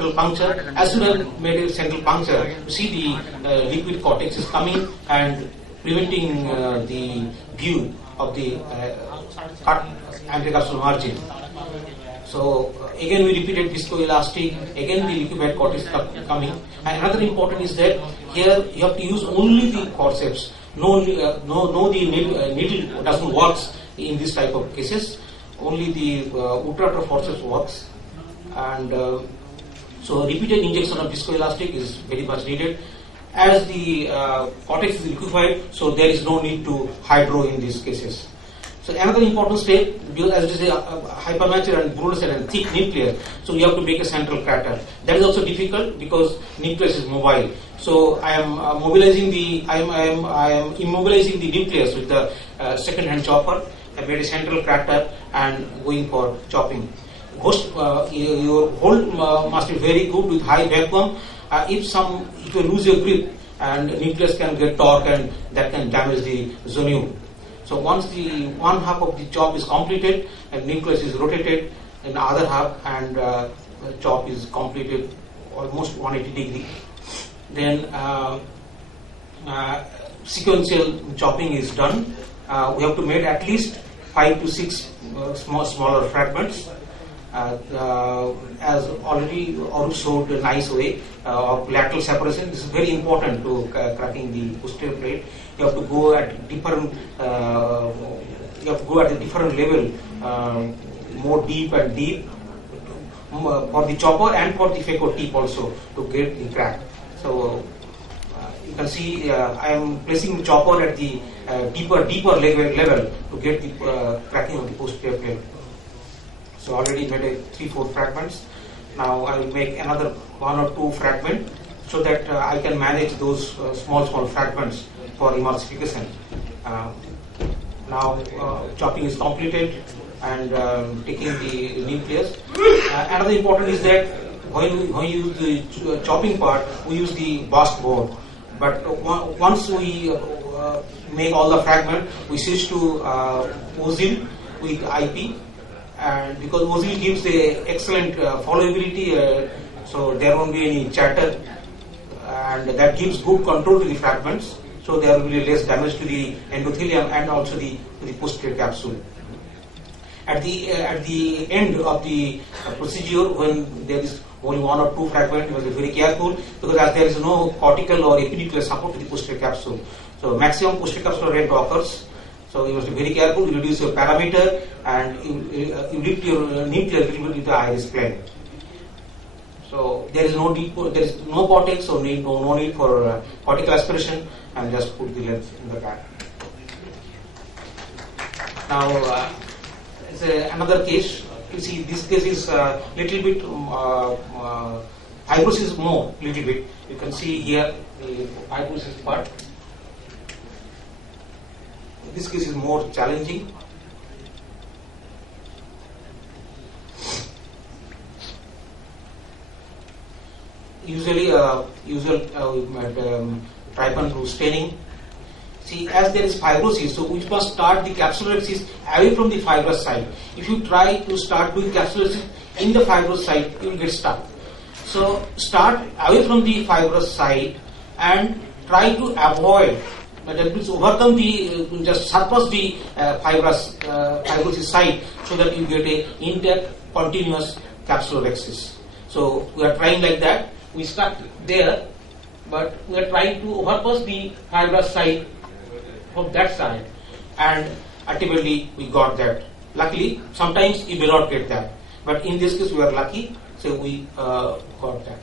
central puncture. As soon as I made a central puncture, you see the liquid cortex is coming and preventing the view of the cut anticapsular margin. So again we repeated viscoelastic, again the liquefied cortex coming. And another important is that here you have to use only the forceps. No, the needle doesn't work in this type of cases. Only the ultra forceps works. And so repeated injection of viscoelastic is very much needed. As the cortex is liquefied, so there is no need to hydro in these cases. So another important step, because as it is a hypermature and brutal and thick nucleus, so you have to make a central crater. That is also difficult because nucleus is mobile. So I am immobilizing the nucleus with the second hand chopper. I made a central crater and going for chopping. Your hold must be very good with high vacuum. If you lose your grip, and nucleus can get torque and that can damage the zonium. So once the one half of the chop is completed and nucleus is rotated in the other half and the chop is completed almost 180 degree, then sequential chopping is done. We have to make at least 5 to 6 smaller fragments. As already Arup showed a nice way of lateral separation. This is very important to cracking the posterior plate. You have to go at different. You have to go at a different level, more deep and deep for the chopper and for the phaco tip also to get the crack. So you can see I am placing the chopper at the deeper level to get the cracking of the posterior plate. So already made a 3-4 fragments. Now I will make another 1 or 2 fragments so that I can manage those small fragments for emulsification. Now chopping is completed and taking the nucleus. Another important is that when we use the chopping part, we use the burst board. But once we make all the fragment, we switch to OZIL with IP. And because OZIL gives the excellent followability, so there won't be any chatter, and that gives good control to the fragments. So there will be less damage to the endothelium and also to the posterior capsule. At the end of the procedure, when there is only 1 or 2 fragments, you must be very careful because as there is no cortical or epinuclear support to the posterior capsule, so maximum posterior capsular rent occurs. So you must be very careful. You reduce your parameter and you lift your nucleus a little bit with the iris plane. So there is no cortex, so no need for cortical aspiration, and just put the lens in the back. Now it's another case. You see, this case is little bit fibrosis more, little bit. You can see here the fibrosis part. This case is more challenging. Usually, we might trypan through staining. See, as there is fibrosis, so we must start the capsulorhexis away from the fibrous side. If you try to start doing capsulorhexis in the fibrous side, you will get stuck. So start away from the fibrous side and try to avoid. But that means overcome just surpass the fibrosis side so that you get a intact, continuous capsulorhexis. So we are trying like that. We stuck there, but we are trying to overpass the fibrous side from that side, and ultimately we got that. Luckily, sometimes you may not get that, but in this case we are lucky, so we got that.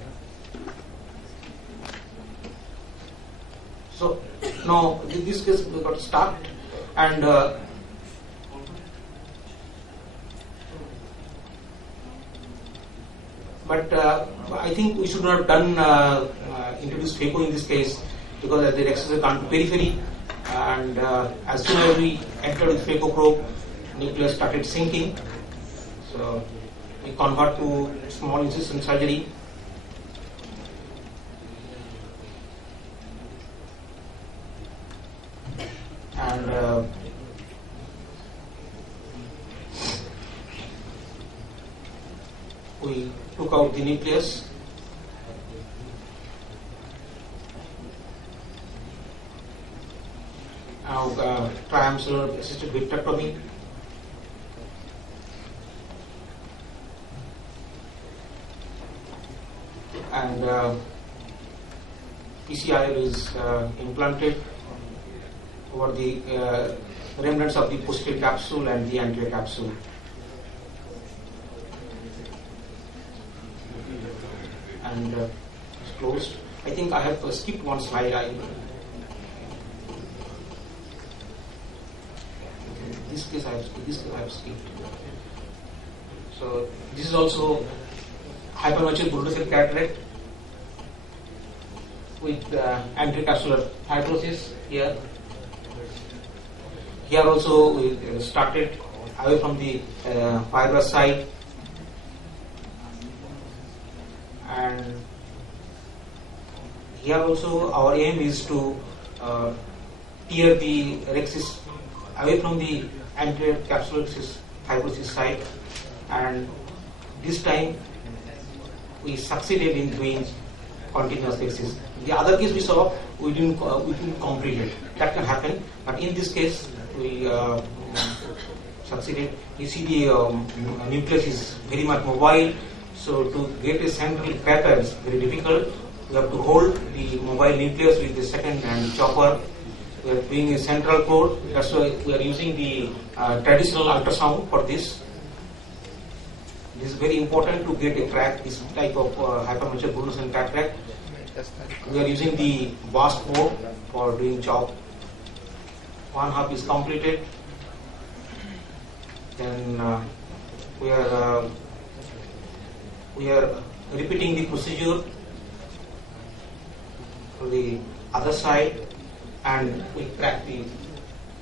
So now in this case we got stuck, and but I think we should not have done introduced phaco in this case because the rhexis gone to periphery, and as soon as we entered with phaco probe, nucleus started sinking. So we convert to small incision surgery. And we took out the nucleus Now triamcinolone assisted vitrectomy. And PCI is implanted over the remnants of the posterior capsule and the anterior capsule. And it's closed. I think I have skipped one slide. This case I have skipped. So this is also hypermature bullous cataract with anterior capsular fibrosis here. Here also we started away from the fibrous side, and here also our aim is to tear the rhexis away from the anterior capsular fibrosis side, and this time we succeeded in doing continuous rhexis. The other case we saw, we didn't complete it. That can happen, but in this case we succeeded. You see the nucleus is very much mobile, so to get a central pattern is very difficult. We have to hold the mobile nucleus with the second hand chopper. We are doing a central core. That's why we are using the traditional ultrasound for this. This is very important to get a track, this type of hypermature bullous cataract. We are using the BOST mode for doing chop. One half is completed. Then we are repeating the procedure for the other side, and we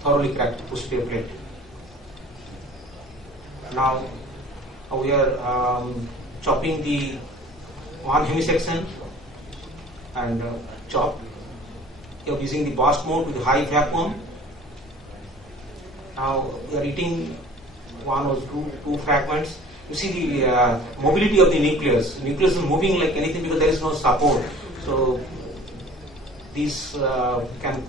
thoroughly cracked the posterior plate. Now we are chopping the one hemisection and chop. We are using the BOST mode with high vacuum. Now we are eating one or two fragments. You see the mobility of the nucleus. The nucleus is moving like anything because there is no support. So this can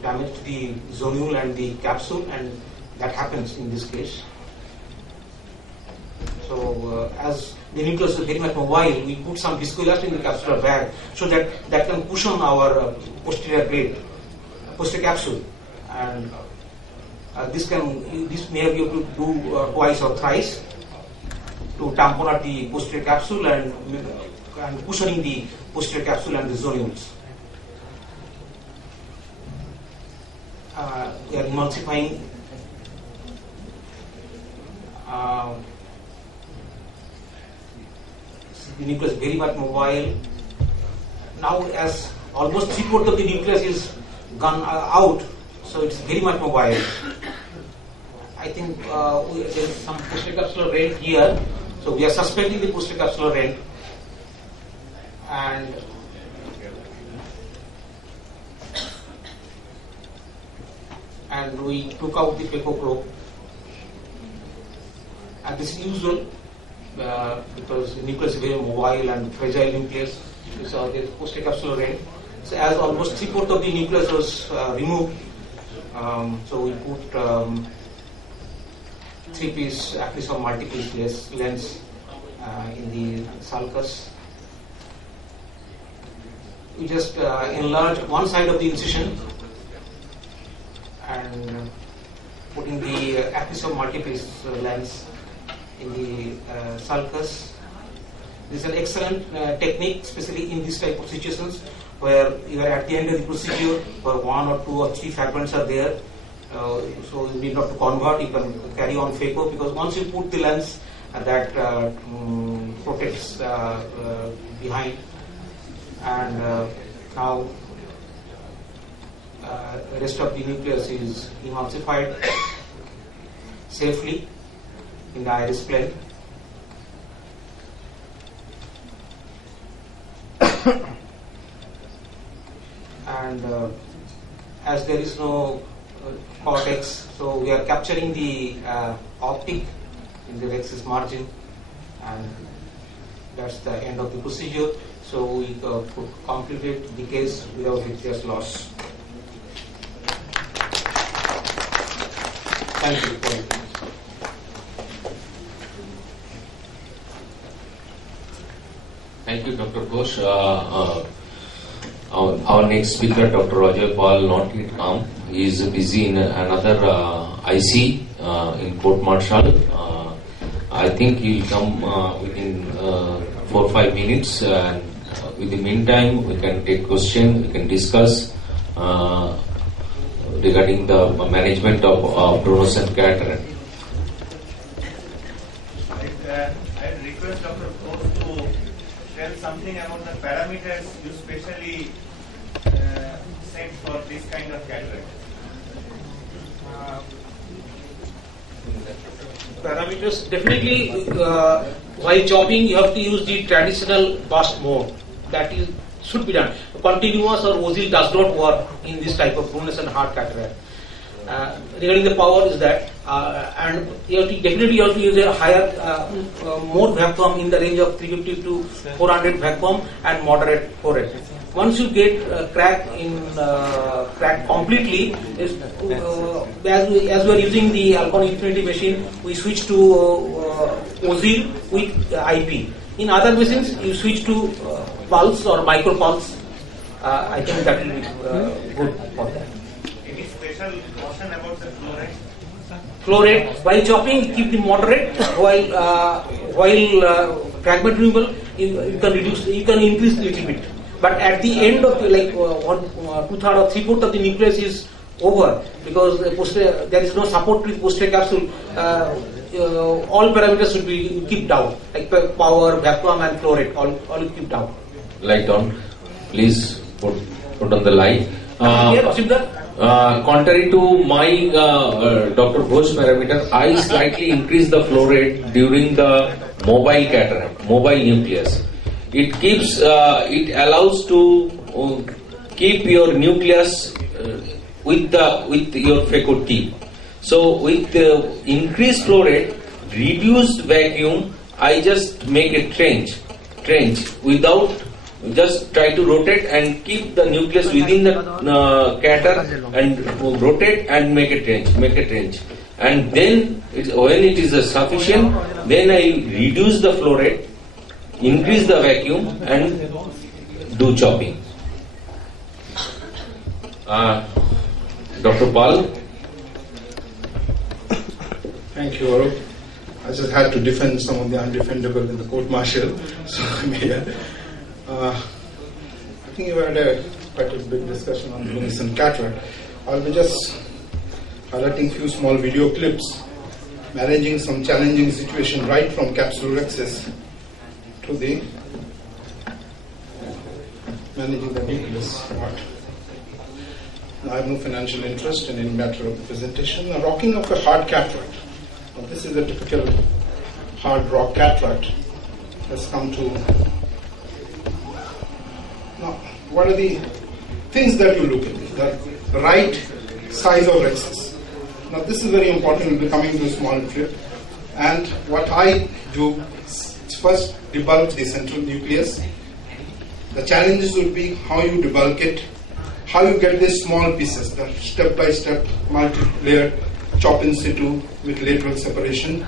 damage the zonule and the capsule, and that happens in this case. So as the nucleus is very much mobile, we put some viscoelastic in the capsular bag so that can cushion our posterior plate, posterior capsule, and this may be able to do twice or thrice to tamponate the posterior capsule and cushioning the posterior capsule and the zonules. We are emulsifying. The nucleus is very much mobile. Now, as almost 3/4 of the nucleus is gone out, so it's very much mobile. I think there is some posterior capsular rent here, so we are suspending the posterior capsular rent, and we took out the phaco probe. And this is usual because the nucleus is very mobile and fragile nucleus. So the posterior capsular rent. So as almost 3/4 of the nucleus was removed, so we put 3-piece axis or multi-piece lens in the sulcus. We just enlarge one side of the incision and putting the axis of multi-piece lens in the sulcus. This is an excellent technique, especially in this type of situations where you are at the end of the procedure, where 1 or 2 or 3 fragments are there. So you need not to convert, you can carry on phaco, because once you put the lens, that protects behind. And now the rest of the nucleus is emulsified safely in the iris plane. And as there is no cortex, so we are capturing the optic in the rhexis margin, and that's the end of the procedure. So we completed the case without vitreous loss. Thank you. Thank you, Dr. Ghosh. Our next speaker, Dr. Ajay Pal, not yet come. He is busy in another IC in court martial. I think he will come within 4 or 5 minutes. And in the meantime, we can take questions, we can discuss regarding the management of fluorescent cataract. I request Dr. Ghosh to tell something about the parameters you specially set for this kind of cataract. Parameters, definitely while chopping you have to use the traditional burst mode. That is should be done. Continuous or OZIL does not work in this type of fluorescent hard cataract. Regarding the power is that and you have to definitely you have to use a higher more vacuum in the range of 350 to 400 vacuum and moderate flow rate. Once you get crack completely, as we are using the Alcon Infinity machine, we switch to OZIL with IP. In other machines, you switch to pulse or micro pulse. I think that will be good for that. Any special caution about the flow rate? Flow rate, while chopping, keep it moderate. While fragment removal, you can reduce, you can increase a little bit. But at the end of like 2/3 or 3/4 of the nucleus is over because there is no support to the posterior capsule. All parameters should be keep down, like power, vacuum, and flow rate. All keep down. Light on, please put on the light. Contrary to my Dr. Ghosh parameter, I slightly increase the flow rate during the mobile cataract, mobile nucleus. It keeps, it allows to keep your nucleus with your phaco tip. So with increased flow rate, reduced vacuum, I just make a trench without. Just try to rotate and keep the nucleus within the catar and rotate and make a trench. And then when it is sufficient, then I reduce the flow rate, increase the vacuum and do chopping. Dr. Pal. Thank you, Arup. I just had to defend some of the undefendable in the court martial. So I think you had quite a big discussion on fluorescent cataract. I'll be just highlighting few small video clips, managing some challenging situation right from capsulorhexis to the managing the nucleus part. Now, I have no financial interest in any matter of the presentation. Now, rocking of a hard cataract. Now, this is a typical hard rock cataract. Let's come to. Now, what are the things that you look at? The right size of rhexis. Now, this is very important. We'll be coming to a small clip. And what I do is first debulk the central nucleus. The challenges would be how you debulk it, how you get these small pieces, the step-by-step, multi-layered chop in situ with lateral separation.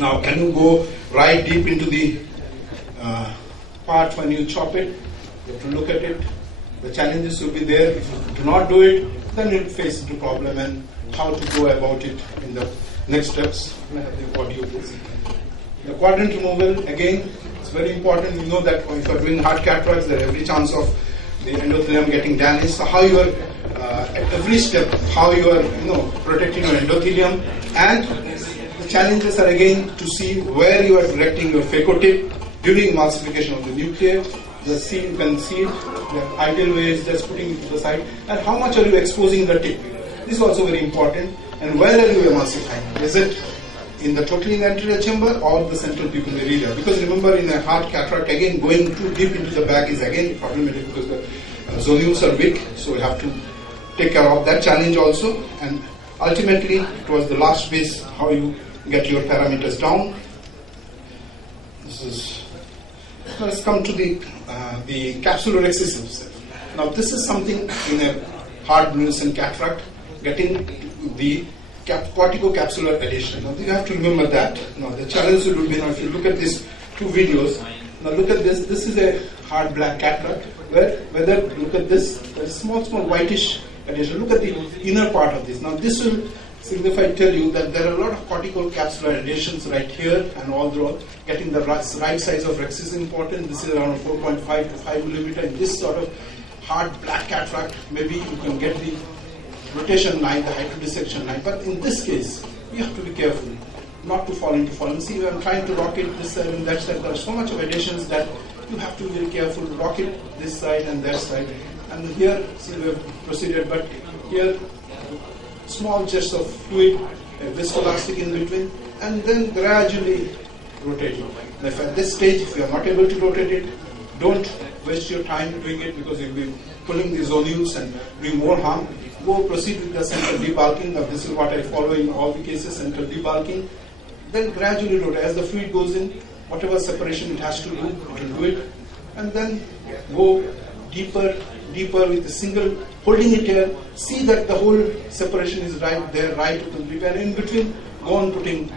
Now, can you go right deep into the part when you chop it? You have to look at it. The challenges will be there. If you do not do it, then you'll face the problem and how to go about it in the next steps. The quadrant removal, again, it's very important. You know that if you're doing hard cataracts, there's every chance of the endothelium getting damaged. So how you are, at every step, how you are, protecting your endothelium. And the challenges are again to see where you are directing your phaco tip during emulsification of the nuclei. The seed, when seed, the ideal way is just putting it to the side. And how much are you exposing the tip? This is also very important. And where are you emulsifying? Is it in the totally anterior chamber or the central pupillary area? Because remember, in a hard cataract, again, going too deep into the back is again problematic because the zonules are weak. So we have to take care of that challenge also. And ultimately, it was the last base, how you get your parameters down. This is. Let's come to the capsulorhexis itself. Now, this is something in a hard fluorescent cataract, getting the corticocapsular adhesion. Now you have to remember that. Now the challenge will be, now if you look at these two videos, now look at this. This is a hard black cataract. Whether look at this, there's small whitish adhesion. Look at the inner part of this. Now this will signify, tell you that there are a lot of corticocapsular adhesions right here and all throughout. Getting the right size of rexis is important. This is around 4.5 to 5 millimeter. In this sort of hard black cataract, maybe you can get the rotation line, the hydrodissection line. But in this case, you have to be careful not to fall into falling. See, I'm trying to rock it this side and that side. There are so much of adhesions that you have to be very careful. Rock it this side and that side. And here, see, we have proceeded, but here, small jets of fluid, viscoelastic in between, and then gradually rotate it. If at this stage, if you are not able to rotate it, don't waste your time doing it because you'll be pulling the zonules and doing more harm. Go proceed with the central debulking. Now this is what I follow in all the cases, central debulking. Then gradually rotate. As the fluid goes in, whatever separation it has to do, it will do it. And then go deeper with a single, holding it here, see that the whole separation is right there, right to the lip, and in between, go on putting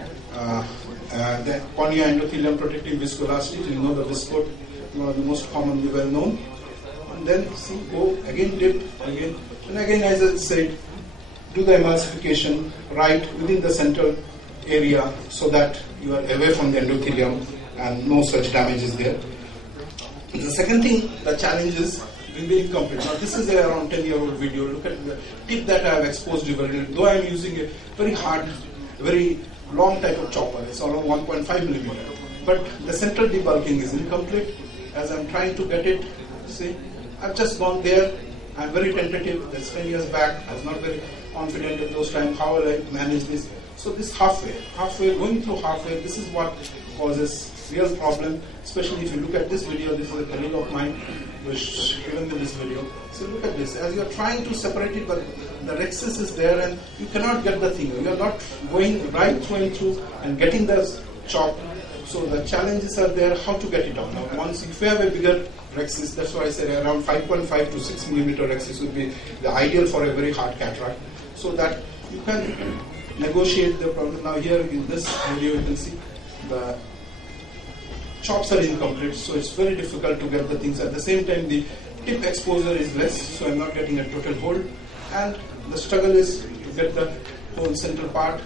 the cornea endothelium protecting viscoelastic. You know the Viscoat, the most commonly well known. And then see, go again, dip again, and again, as I said, do the emulsification right within the central area so that you are away from the endothelium and no such damage is there. The second thing, the challenge is will be incomplete. Now this is a around 10-year-old video. Look at the tip that I have exposed you very little. Though I am using a very hard, very long type of chopper. It's around 1.5 millimeter. But the central debulking is incomplete. As I'm trying to get it, see, I've just gone there. I'm very tentative. That's 10 years back. I was not very confident at those times. How will I manage this? So this halfway, going through halfway, this is what causes real problem, especially if you look at this video. This is a colleague of mine who has given me this video. So look at this. As you're trying to separate it, but the rexis is there and you cannot get the thing. You're not going right through and getting the chop. So the challenges are there, how to get it out. Now, once if you have a bigger rexis, that's why I said around 5.5 to 6 millimeter rexis would be the ideal for a very hard cataract, so that you can negotiate the problem. Now here in this video you can see the chops are incomplete, so it's very difficult to get the things. At the same time, the tip exposure is less, so I'm not getting a total hold. And the struggle is to get the whole central part.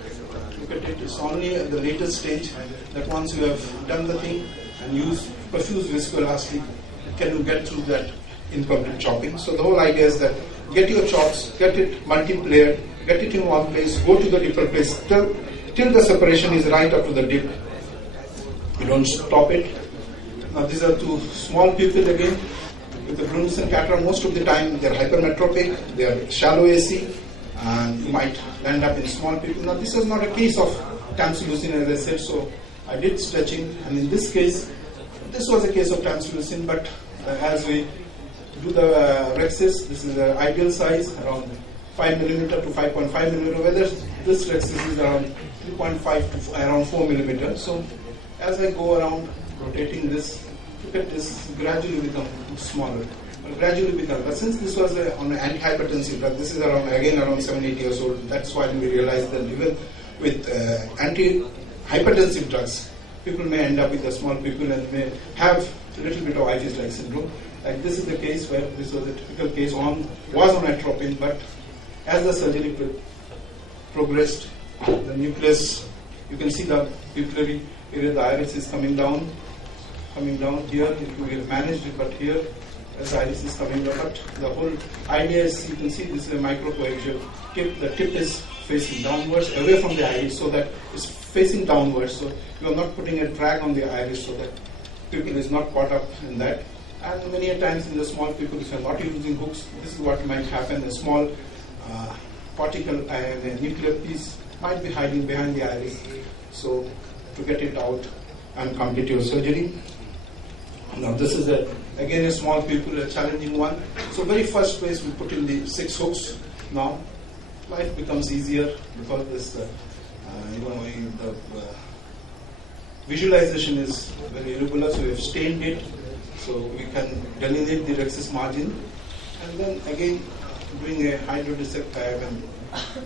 Look at it, it's only at the later stage that once you have done the thing and use perfuse viscoelastic, can you get through that incomplete chopping. So the whole idea is that get your chops, get it multi-layered, get it in one place, go to the dipper place till the separation is right up to the dip. You don't stop it. Now these are two small pupils again. With the Brunison cataract, most of the time they are hypermetropic, they are shallow AC, and you might land up in small pupil. Now this is not a case of tamsulusine, as I said, so I did stretching, and in this case, this was a case of tamsulusine, but as we do the rexis, this is the ideal size, around 5 millimeter to 5.5 millimeter, whether this rexis is around 3.5 to around 4 millimeter. So as I go around rotating this, look at this, gradually become smaller. But since this was on an antihypertensive drug, this is around 7-8 years old. That's why we realized that even with antihypertensive drugs, people may end up with a small pupil and may have a little bit of Eifisch-like syndrome. Like this is the case where this was a typical case was on atropine, but as the surgery progressed, the nucleus, you can see the pupillary area, the iris is coming down here. If you have managed it, but here as iris is coming down. But the whole idea is, you can see this is a microcoaxial tip. The tip is facing downwards, away from the iris, so that it's facing downwards. So you are not putting a drag on the iris, so that pupil is not caught up in that. And many a times in the small pupil, if you are not using hooks, this is what might happen. A small particle, a nuclear piece might be hiding behind the iris. So to get it out and complete your surgery. Now this is again a small pupil, a challenging one. So very first place we put in the 6 hooks. Now life becomes easier because this, the visualization is very irregular. So we have stained it, so we can delineate the rexis margin, and then again doing a hydrodissect. I have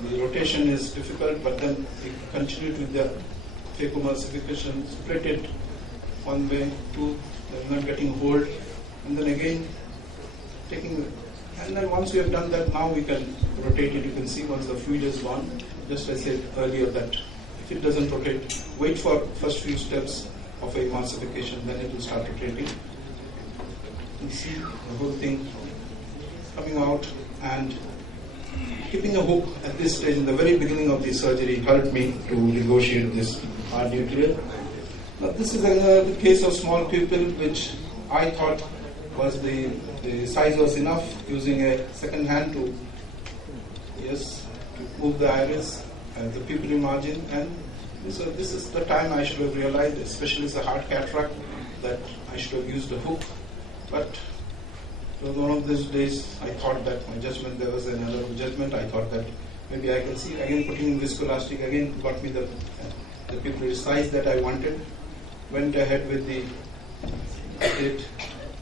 the rotation is difficult, but then we continue with the phacoemulsification, split it one way, two, then not getting hold, and then again taking, and then once we have done that, now we can rotate it. You can see once the fluid is gone, just as I said earlier that if it doesn't rotate, wait for first few steps of a emulsification, then it will start rotating. You see the whole thing coming out, and keeping a hook at this stage in the very beginning of the surgery helped me to negotiate this hard nuclear. Now this is another case of small pupil which I thought was the size was enough, using a second hand to move the iris and the pupillary margin, and this is the time I should have realized, especially as a hard cataract, that I should have used a hook. But it was one of those days I thought that my judgment, there was another judgment, I thought that maybe I can see. Again, putting in viscoelastic again got me the pupillary size that I wanted. Went ahead with the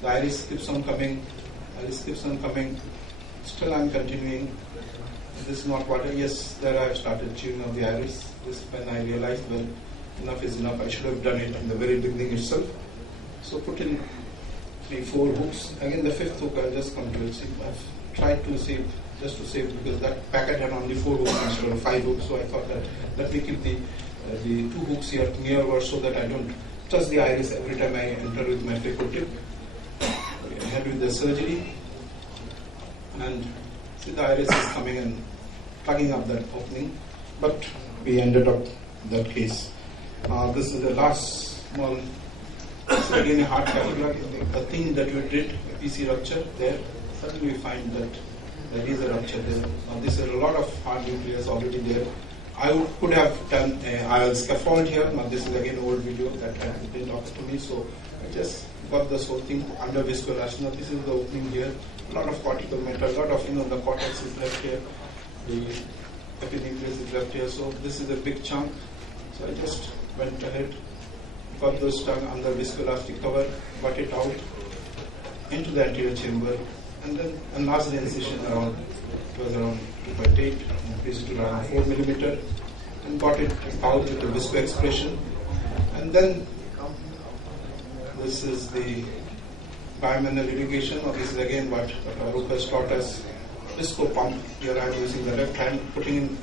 iris keeps on coming, still I'm continuing. This is not water. Yes, there I have started chewing of the iris. This when I realized, well, enough is enough. I should have done it in the very beginning itself. So put in 3-4 hooks. Again, the 5th hook I'll just come to it. See, I've tried to save, just to save, because that packet had only 4 hooks instead of 5 hooks. So I thought that let me keep the 2 hooks here nearward so that I don't touch the iris every time I enter with my phaco tip. Ahead with the surgery, and see the iris is coming and plugging up that opening, but we ended up that case. This is the last small, again a hard cataract. The thing that we did, a PC rupture there, suddenly we find that there is a rupture there. Now this is a lot of hard nucleus already there. I could have done a IOL scaffold here. Now this is again old video that didn't occur to me, so I just got this whole thing under viscoelastic. Now this is the opening here. A lot of cortical matter, a lot of the cortex is left here, the epinucleus is left here. So this is a big chunk. So I just went ahead, got those tongue under viscoelastic cover, got it out into the anterior chamber, and then enlarged the incision around. It was around 2.8, increased to around 4 millimeter, and got it out with the visco expression, and then. This is the bimanual irrigation, or this is again what Dr. Arup has taught us. Visco pump. Here I am using the left hand, putting in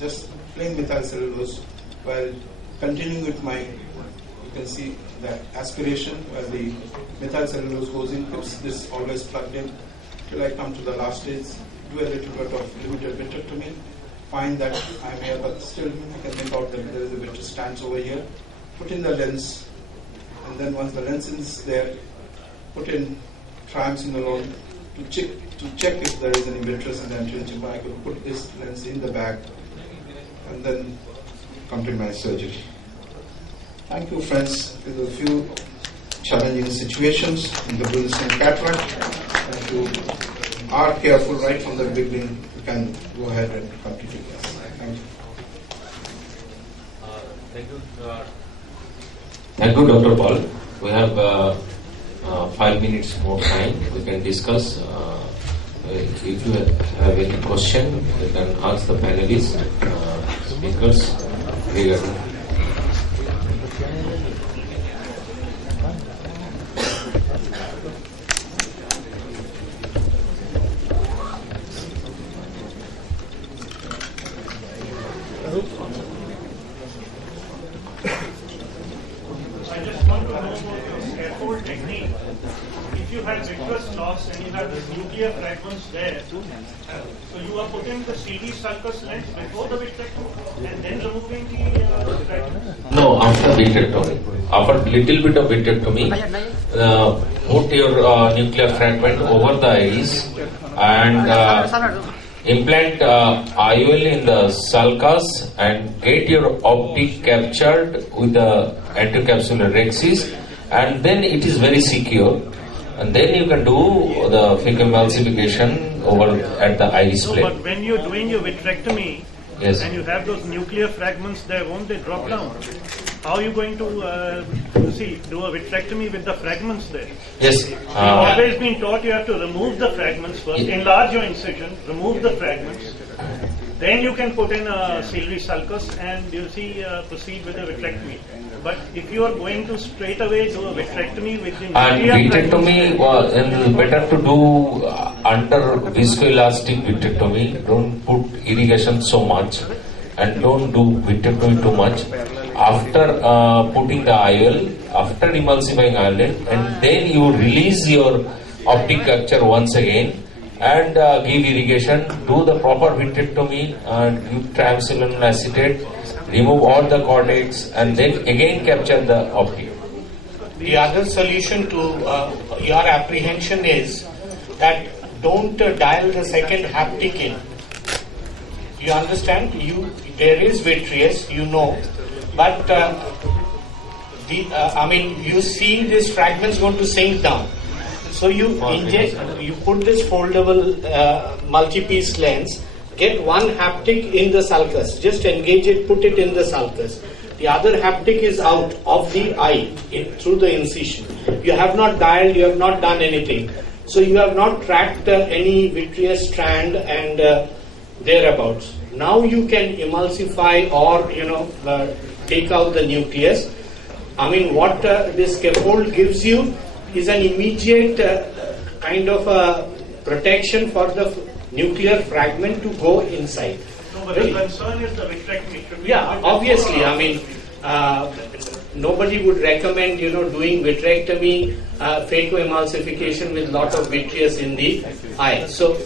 just plain methyl cellulose while continuing with my, you can see the aspiration where the methyl cellulose goes in, keeps this always plugged in till I come to the last stage, do a little bit of limited vitrectomy, find that I'm here, but still I can make out that there is a vitreous stance over here, put in the lens. And then once the lens is there, put in triamcinolone to check if there is any vitreous in the anterior chamber. I could put this lens in the bag and then come to my surgery. Thank you, friends. With a few challenging situations in the Wilson cataract. If you are careful right from the beginning, you can go ahead and continue this. Thank you. Thank you. Thank you, Dr. Paul. We have 5 minutes more time. We can discuss. If you have any question, you can ask the panelists, speakers regarding. There. So you are putting the CD sulcus lens before the vitrectomy and then removing the fragments? No, after vitrectomy. After little bit of vitrectomy, put your nuclear fragment over the iris and implant IOL in the sulcus and get your optic captured with the anterocapsular rhexis, and then it is very secure. And then you can do the phacoemulsification over at the iris plane. But when you're doing your vitrectomy, yes, and you have those nuclear fragments there, won't they drop down? How are you going to do a vitrectomy with the fragments there? Yes. You've always been taught you have to remove the fragments first, enlarge your incision, remove the fragments, Then you can put in a ciliary sulcus and you see proceed with a vitrectomy. But if you are going to straight away do a vitrectomy with the And vitrectomy, better to do under viscoelastic vitrectomy. Don't put irrigation so much, and don't do vitrectomy too much. After putting the IOL, after emulsifying IOL, and then you release your optic capture once again and give irrigation, do the proper vitrectomy and give triamcinolone acetate, remove all the cortex, and then again capture the optic. The other solution to your apprehension is that don't dial the second haptic in. You understand? There is vitreous, you know, but you see these fragments going to sink down. So you put this foldable multi-piece lens, get one haptic in the sulcus, just engage it, put it in the sulcus. The other haptic is out of the eye through the incision. You have not dialed, you have not done anything. So you have not tracked any vitreous strand and thereabouts. Now you can emulsify or take out the nucleus. What this scaffold gives you is an immediate kind of a protection for the nuclear fragment to go inside. No, but the concern is the vitrectomy. Yeah, obviously. Nobody would recommend doing vitrectomy, phacoemulsification with lot of vitreous in the eye. So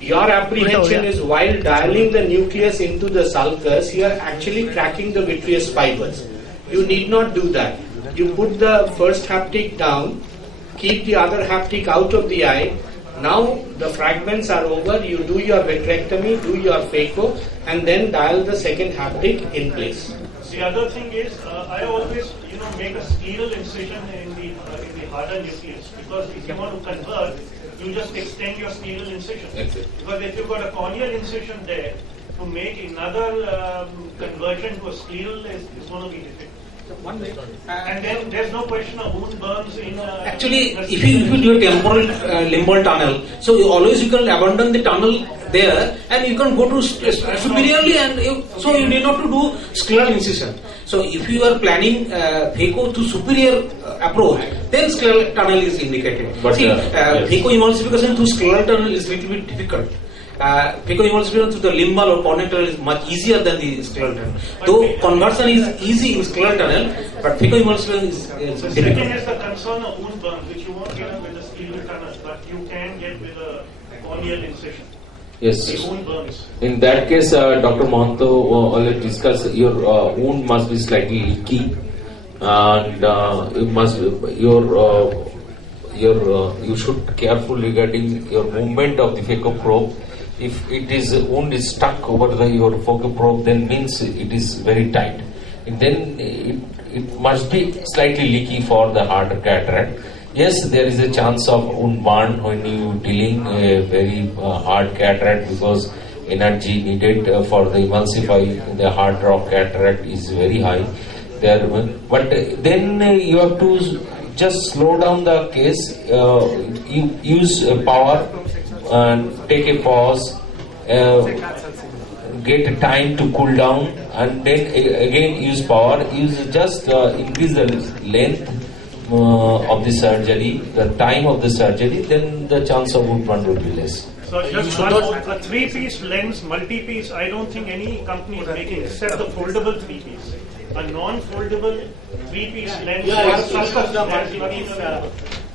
your apprehension is while dialing the nucleus into the sulcus, you are actually tracking the vitreous fibers. You need not do that. You put the first haptic down, keep the other haptic out of the eye. Now the fragments are over, you do your vitrectomy, do your phaco, and then dial the second haptic in place. The other thing is, I always make a scleral incision in the harder nucleus, because if you want to convert, you just extend your scleral incision. Because if you've got a corneal incision there, to make another conversion to a scleral is going to be difficult. And then there's no question of wound burns in. Actually, if you do a temporal limbal tunnel, so you can abandon the tunnel there and you can go to superiorly, and so you need not to do scleral incision. So if you are planning phaco to superior approach, then scleral tunnel is indicated. But phaco emulsification through scleral tunnel is little bit difficult. Phacoemulsification through the limbal or corneal tunnel is much easier than the scleral tunnel. Though conversion is easy in scleral tunnel, but phacoemulsification is difficult. Second is the concern of wound burns, which you won't get with the scleral tunnel, but you can get with a corneal incision. Yes. The wound burns. In that case, Dr. Mohanto already discussed, your wound must be slightly leaky, and you should be careful regarding your movement of the phaco probe. If wound is stuck over your phaco probe, then means it is very tight. And then it must be slightly leaky for the harder cataract. Yes, there is a chance of wound burn when you dealing a very hard cataract, because energy needed for the emulsify the hard drop cataract is very high there. But then you have to just slow down the case. You use power and take a pause, get time to cool down, and then again use power. Just increase the length of the surgery, the time of the surgery, then the chance of wound burn will be less. So just a 3-piece lens, multi-piece, I don't think any company is making except the foldable 3-piece. A non-foldable 3-piece lens.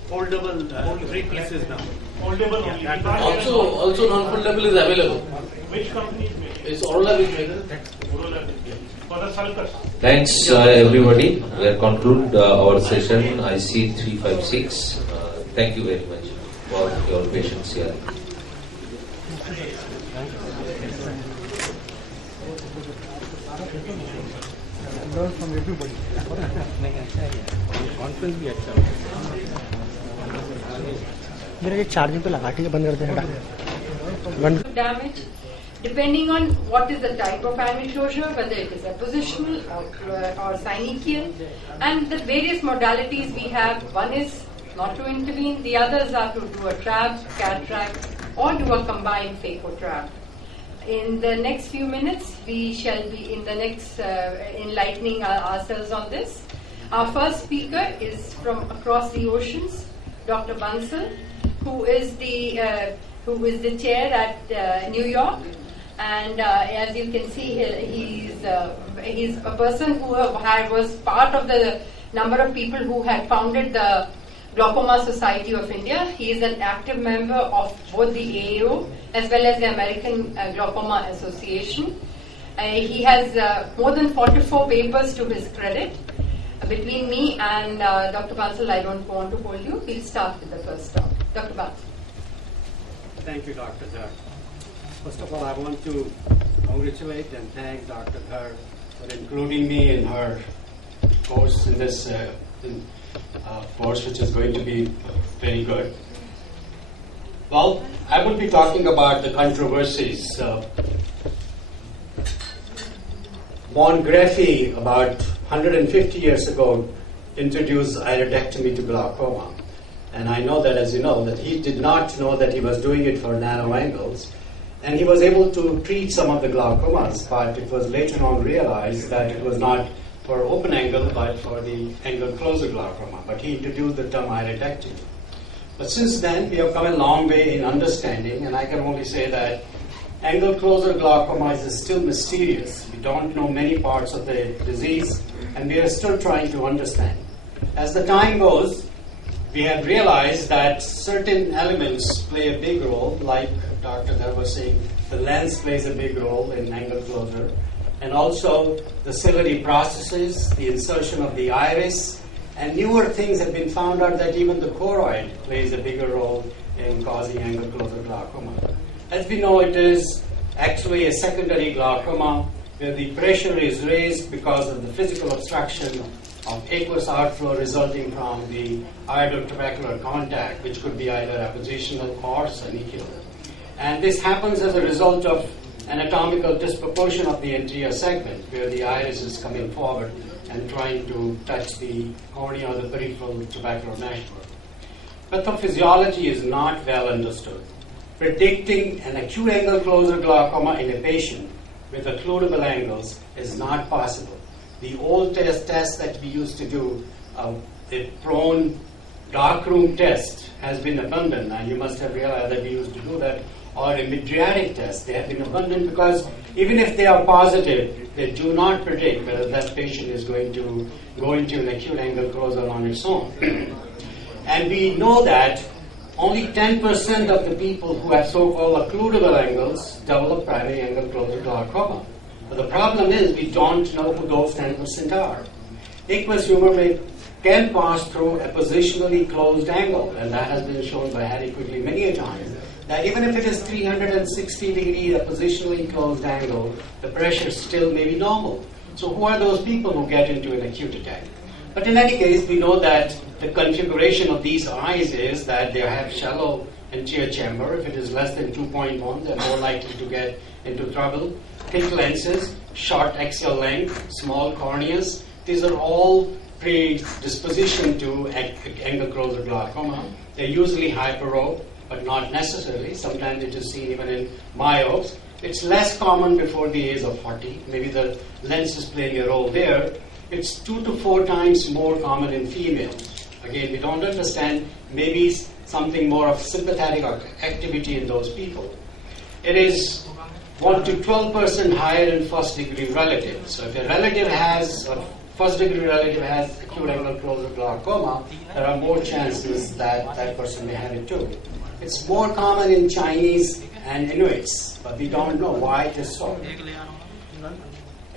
Foldable 3 pieces now. Foldable only. Also non-foldable is available. Which company is making? It's Orolab is making. Orolab is making. For the sulcus. Thanks everybody. We conclude our session IC 356. Thank you very much for your patience here. From everybody. Conference भी अच्छा मेरा ये charging पे लगा ठीक है बंद कर दे damage depending on what is the type of annual closure, whether it is a positional or synechial, and the various modalities we have. One is not to intervene, the others are to do a trap, cataract, or do a combined phaco trap. in the next few minutes, we shall be enlightening ourselves on this. Our first speaker is from across the oceans, Dr. Bansal, who is the chair at New York, and as you can see, he's a person who was part of the number of people who had founded the Glaucoma Society of India. He is an active member of both the AAO as well as the American Glaucoma Association. He has more than 44 papers to his credit. Between me and Dr. Bansal, I don't want to hold you. We'll start with the first talk. Dr. Bansal. Thank you, Dr. Dhar. First of all, I want to congratulate and thank Dr. Dhar for including me in her course, in this course, which is going to be very good. Well, I will be talking about the controversies. Von Graefe, about 150 years ago, introduced iridectomy to glaucoma. And I know that, as you know, that he did not know that he was doing it for nano angles. And he was able to treat some of the glaucomas, but it was later on realized that it was not for open angle, but for the angle closer glaucoma. But he introduced the term iridectomy. But since then, we have come a long way in understanding, and I can only say that angle closer glaucoma is still mysterious. We don't know many parts of the disease, and we are still trying to understand. As the time goes, we have realized that certain elements play a big role, like Dr. Dhar was saying, the lens plays a big role in angle closure, and also the ciliary processes, the insertion of the iris, and newer things have been found out that even the choroid plays a bigger role in causing angle closure glaucoma. As we know, it is actually a secondary glaucoma where the pressure is raised because of the physical obstruction of aqueous outflow resulting from the iridotrabecular contact, which could be either appositional or sunicular. And this happens as a result of anatomical disproportion of the anterior segment, where the iris is coming forward and trying to touch the cornea or the peripheral trabecular meshwork. Pathophysiology is not well understood. Predicting an acute angle closer glaucoma in a patient with occludable angles is not possible. The old test that we used to do, the prone darkroom test, has been abundant, and you must have realized that we used to do that, or a mydriatic test. They have been abundant because even if they are positive, they do not predict whether that patient is going to go into an acute angle closer on its own. And we know that only 10% of the people who have so-called occludable angles develop primary angle closer glaucoma. But the problem is we don't know who those 10% are. Aqueous humor can pass through a positionally closed angle, and that has been shown by Harry Quigley many a time, that even if it is 360 degree a positionally closed angle, the pressure still may be normal. So who are those people who get into an acute attack? But in any case, we know that the configuration of these eyes is that they have shallow anterior chamber. If it is less than 2.1, they're more likely to get into trouble. Thick lenses, short axial length, small corneas. These are all predisposition to angle closer glaucoma. They're usually hyperope, but not necessarily. Sometimes it is seen even in myopes. It's less common before the age of 40. Maybe the lens is playing a role there. It's 2 to 4 times more common in females. Again, we don't understand, maybe something more of sympathetic activity in those people. It is 1 to 12% higher in first degree relatives. So if a first degree relative has acute angle closer glaucoma, there are more chances that that person may have it too. It's more common in Chinese and Inuits, but we don't know why it is so.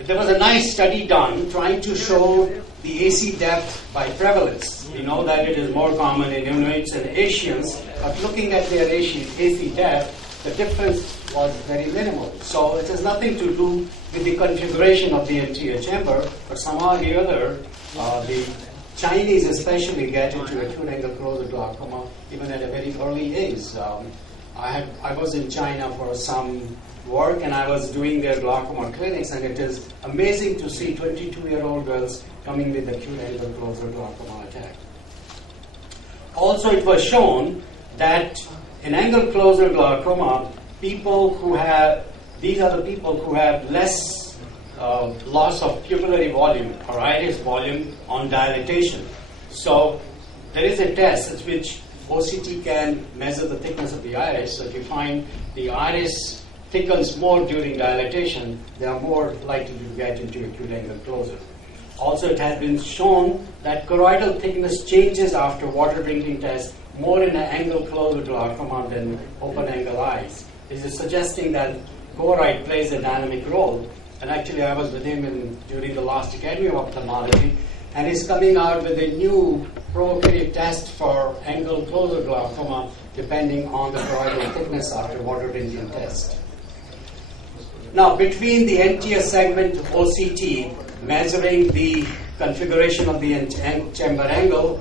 There was a nice study done trying to show the AC depth by prevalence. We know that it is more common in Inuits and Asians, but looking at their AC depth, the difference was very minimal. So it has nothing to do with the configuration of the anterior chamber, but somehow or the other, the Chinese especially get into acute angle closer glaucoma even at a very early age. I was in China for some work, and I was doing their glaucoma clinics, and it is amazing to see 22-year-old girls coming with acute angle closer glaucoma attack. Also, it was shown that in angle closer glaucoma, people who have these are the people who have less loss of pupillary volume or iris volume on dilatation. So there is a test at which OCT can measure the thickness of the iris. So if you find the iris thickens more during dilatation, they are more likely to get into acute angle closure. Also, it has been shown that choroidal thickness changes after water drinking test more in an angle closure glaucoma than open angle eyes. This is suggesting that choroid plays a dynamic role. And actually, I was with him during the last Academy of Ophthalmology, and he's coming out with a new provocative test for angle closure glaucoma depending on the choroidal thickness after water drinking test. Now, between the anterior segment OCT, measuring the configuration of the chamber angle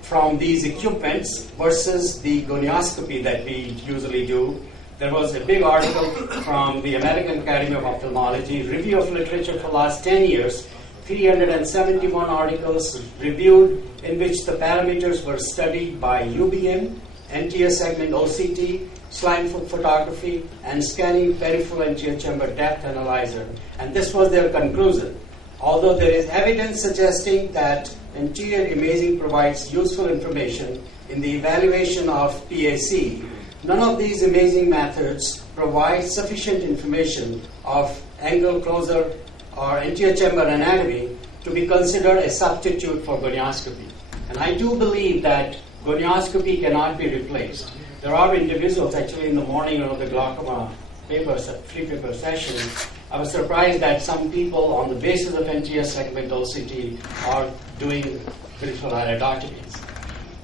from these equipments versus the gonioscopy that we usually do, there was a big article from the American Academy of Ophthalmology, review of literature for the last 10 years, 371 articles reviewed in which the parameters were studied by UBM, anterior segment OCT, slide photography, and scanning peripheral anterior chamber depth analyzer. And this was their conclusion. Although there is evidence suggesting that anterior imaging provides useful information in the evaluation of PAC, none of these imaging methods provide sufficient information of angle closure or anterior chamber anatomy to be considered a substitute for gonioscopy. And I do believe that gonioscopy cannot be replaced. There are individuals, actually in the morning of the glaucoma free paper session, I was surprised that some people on the basis of anterior segment OCT are doing peripheral iridotomies.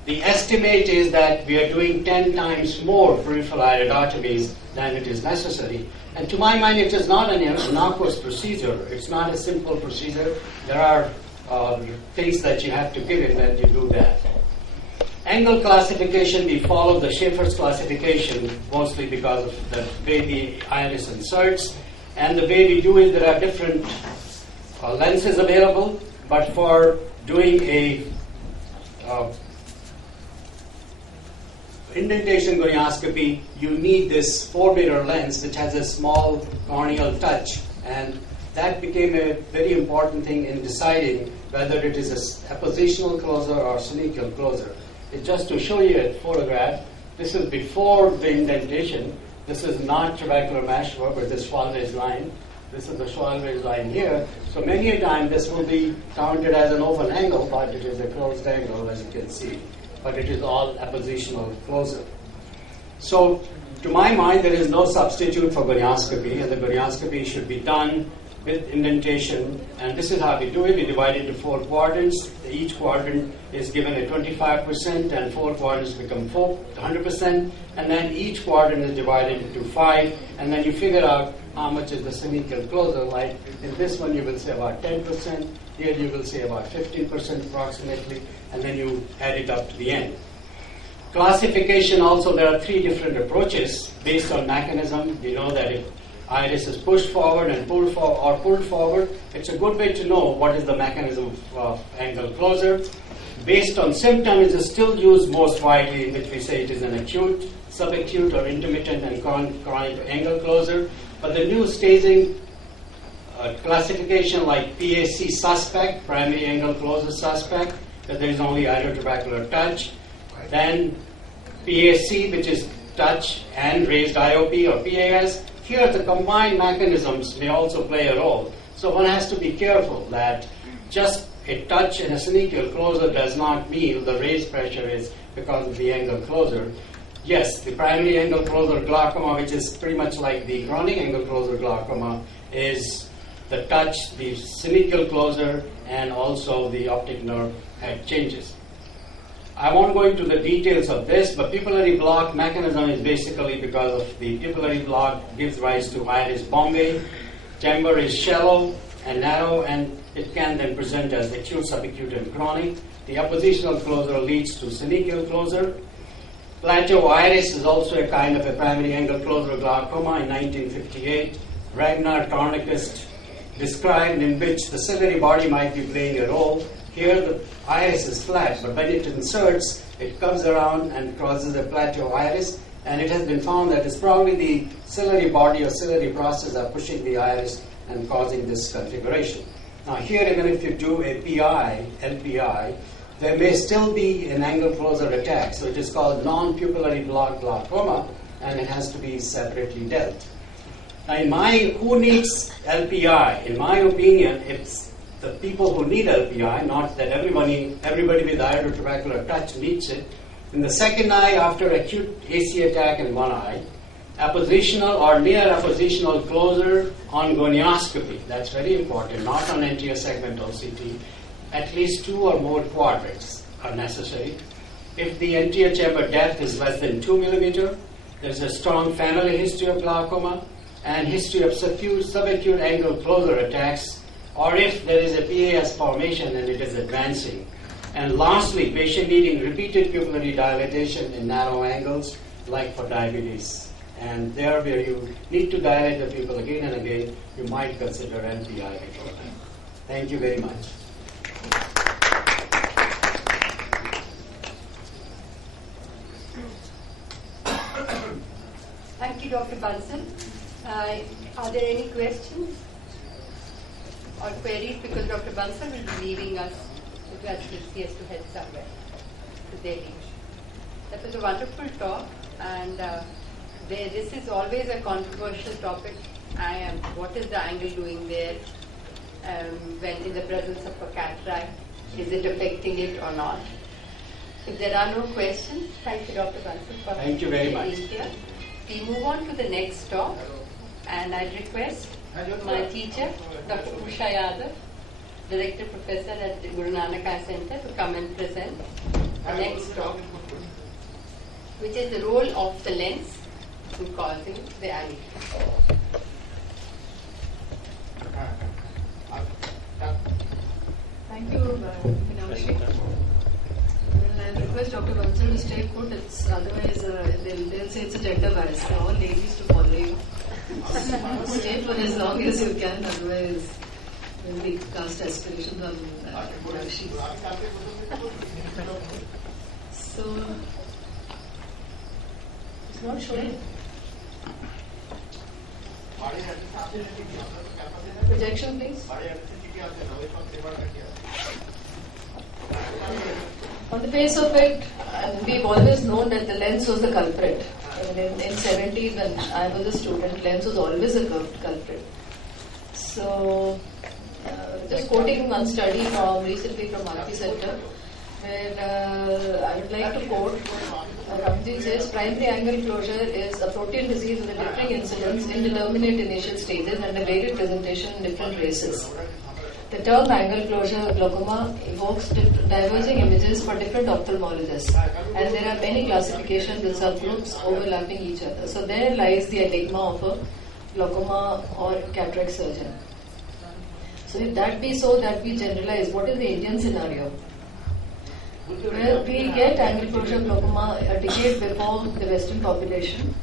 The estimate is that we are doing 10 times more peripheral iridotomies than it is necessary. And to my mind, it is not an innocuous procedure. It's not a simple procedure. There are things that you have to give it when you do that. Angle classification, we follow the Schaeffer's classification mostly because of the way the iris inserts. And the way we do it, there are different lenses available, but for doing a indentation gonioscopy, you need this 4-meter lens which has a small corneal touch, and that became a very important thing in deciding whether it is a appositional closure or synechial closure. It's just to show you a photograph. This is before the indentation. This is not trabecular meshwork with this Schwalb's line. This is the Schwalb's line here. So many a time this will be counted as an open angle, but it is a closed angle, as you can see. But it is all appositional closure. So to my mind, there is no substitute for gonioscopy, and the gonioscopy should be done with indentation. And this is how we do it. We divide it into 4 quadrants. Each quadrant is given a 25%, and 4 quadrants become 100%. And then each quadrant is divided into 5, and then you figure out how much is the synechial closure. Like in this one, you will say about 10%. Here you will say about 15% approximately, and then you add it up to the end. Classification also, there are 3 different approaches based on mechanism. We know that if iris is pushed forward and pulled forward, it's a good way to know what is the mechanism of angle closure. Based on symptoms, it is still used most widely, in which we say it is an acute, subacute, or intermittent and chronic angle closure. But the new staging classification like PAC suspect, primary angle closure suspect, that there is only iridotrabecular touch. Then PAC, which is touch and raised IOP or PAS. Here the combined mechanisms may also play a role. So one has to be careful that just a touch and a synechial closure does not mean the raised pressure is because of the angle closure. Yes, the primary angle closure glaucoma, which is pretty much like the chronic angle closure glaucoma, is the touch, the synechial closure, and also the optic nerve head changes. I won't go into the details of this, but pupillary block mechanism is basically because of the pupillary block gives rise to iris bombing. Chamber is shallow and narrow, and it can then present as acute, subacute, and chronic. The appositional closure leads to synechial closure. Plateau iris is also a kind of a primary angle closure glaucoma in 1958. Ragnar Tornquist described in which the ciliary body might be playing a role. Here the iris is flat, but when it inserts, It comes around and crosses the plateau iris, and it has been found that it's probably the ciliary body or ciliary process are pushing the iris and causing this configuration. Now here, even if you do a PI, LPI, there may still be an angle closure attack. So it is called non-pupillary block glaucoma, and it has to be separately dealt. Now who needs LPI? In my opinion, it's the people who need LPI, not that everybody with iridotrabecular touch needs it. In the second eye, after acute AC attack in one eye, appositional or near appositional closure on gonioscopy. That's very important, not on anterior segment OCT. At least 2 or more quadrants are necessary. If the anterior chamber depth is less than 2 millimeter, there's a strong family history of glaucoma and history of subacute angle closure attacks, or if there is a PAS formation and it is advancing. And lastly, patient needing repeated pupillary dilatation in narrow angles, like for diabetes. And there where you need to dilate the pupil again and again, you might consider NPI before that. Thank you very much. Thank you, Dr. Bansal. Are there any questions or queries? Because Dr. Bansal will be leaving us because he has to head somewhere to Delhi. That was a wonderful talk, and this is always a controversial topic. What is the angle doing there when in the presence of a cataract? Is it affecting it or not? If there are no questions, thank you, Dr. Bansal, for thank you very much. being here. We move on to the next talk, and I request my teacher, Dr. Usha Yadav, Director Professor at the Guru Nanak Eye Center, to come and present the next talk, which is the role of the lens in causing the eye. Thank you, Meenakshi. I request Dr. Bansal to stay put. Otherwise, they'll say it's a gender bias for all ladies to follow you. Stay for as long as you can, otherwise we'll be cast aspirations on Meenakshi. So, it's not showing. Projection, please. On the face of it, we've always known that the lens was the culprit. In 70s, when I was a student, lens was always a culprit. So, just quoting one study recently from Eye Center, where I would like to quote, Ramji says, primary angle closure is a protein disease with a differing incidence, indeterminate initial stages, and a varied presentation in different races. The term angle closure glaucoma evokes diverging images for different ophthalmologists, and there are many classifications and subgroups overlapping each other. So there lies the enigma of a glaucoma or cataract surgeon. So if that be so, that we generalize, what is the Indian scenario? Well, we get angle closure glaucoma a decade before the Western population,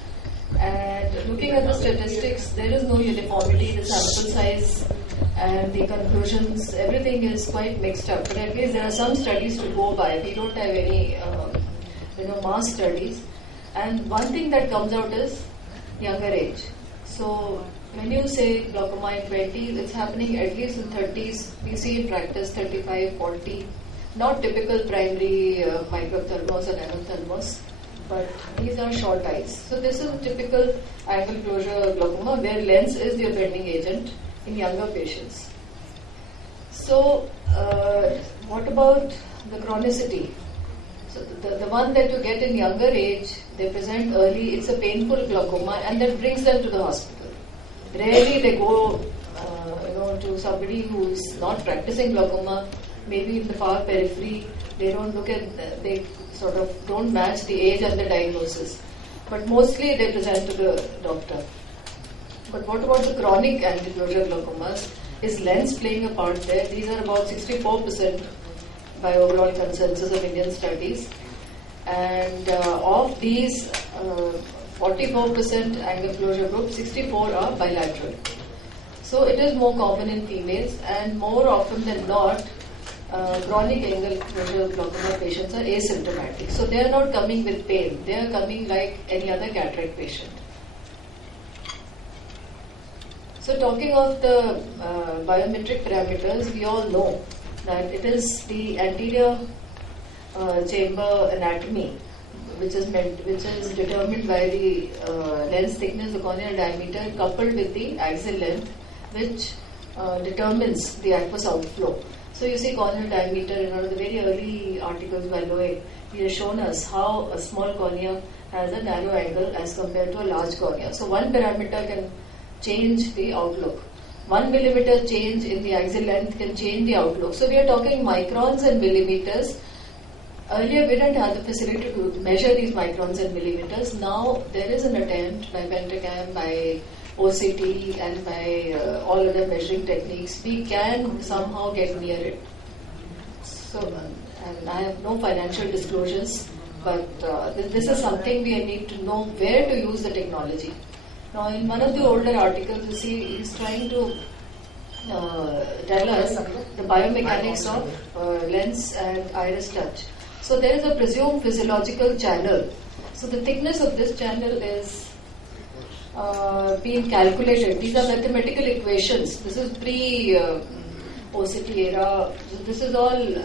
and looking at the statistics, there is no uniformity, the sample size and the conclusions, everything is quite mixed up. But at least there are some studies to go by. We don't have any, mass studies. And one thing that comes out is younger age. So when you say glaucoma in 20s, it's happening at least in 30s. We see in practice 35, 40. Not typical primary microphthalmos and anophthalmos, but these are short eyes. So this is a typical angle closure glaucoma where lens is the offending agent in younger patients. So what about the chronicity? So the one that you get in younger age, they present early, it's a painful glaucoma, and that brings them to the hospital. Rarely they go to somebody who's not practicing glaucoma, maybe in the far periphery. They don't look at, they sort of don't match the age and the diagnosis. But mostly they present to the doctor. But what about the chronic angle closure glaucomas? Is lens playing a part there? These are about 64% by overall consensus of Indian studies. And of these 44% angle closure group, 64 are bilateral. So it is more common in females, and more often than not, chronic angle closure glaucoma patients are asymptomatic. So they are not coming with pain. They are coming like any other cataract patient. So talking of the biometric parameters, we all know that it is the anterior chamber anatomy which is determined by the lens thickness, the corneal diameter, coupled with the axial length, which determines the aqueous outflow. So you see corneal diameter in one of the very early articles by Loewe, he has shown us how a small cornea has a narrow angle as compared to a large cornea. So one parameter can change the outlook. 1 millimeter change in the axial length can change the outlook. So we are talking microns and millimeters. Earlier we didn't have the facility to measure these microns and millimeters. Now there is an attempt by Pentacam, by OCT and by all other measuring techniques. We can somehow get near it. So, and I have no financial disclosures, but this is something we need to know where to use the technology. Now, in one of the older articles, you see, he's trying to tell us the biomechanics of lens and iris touch. So, there is a presumed physiological channel. So, the thickness of this channel is being calculated. These are mathematical equations. This is pre-OCT era. This is all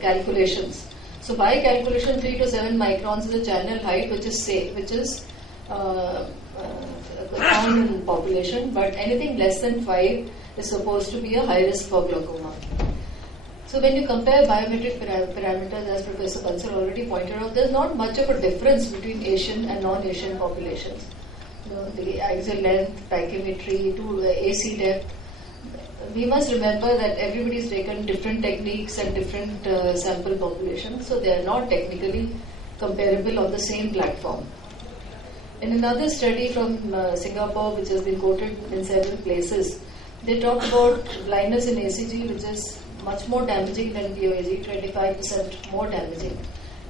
calculations. So, by calculation, 3 to 7 microns is the channel height, which is safe, which is common population, but anything less than 5 is supposed to be a high risk for glaucoma. So when you compare biometric parameters, as Professor Bansal already pointed out, there's not much of a difference between Asian and non-Asian populations. You know, the axial length, pachymetry, to AC depth. We must remember that everybody's taken different techniques and different sample populations, so they are not technically comparable on the same platform. In another study from Singapore, which has been quoted in several places, they talk about blindness in ACG, which is much more damaging than POAG, 25% more damaging.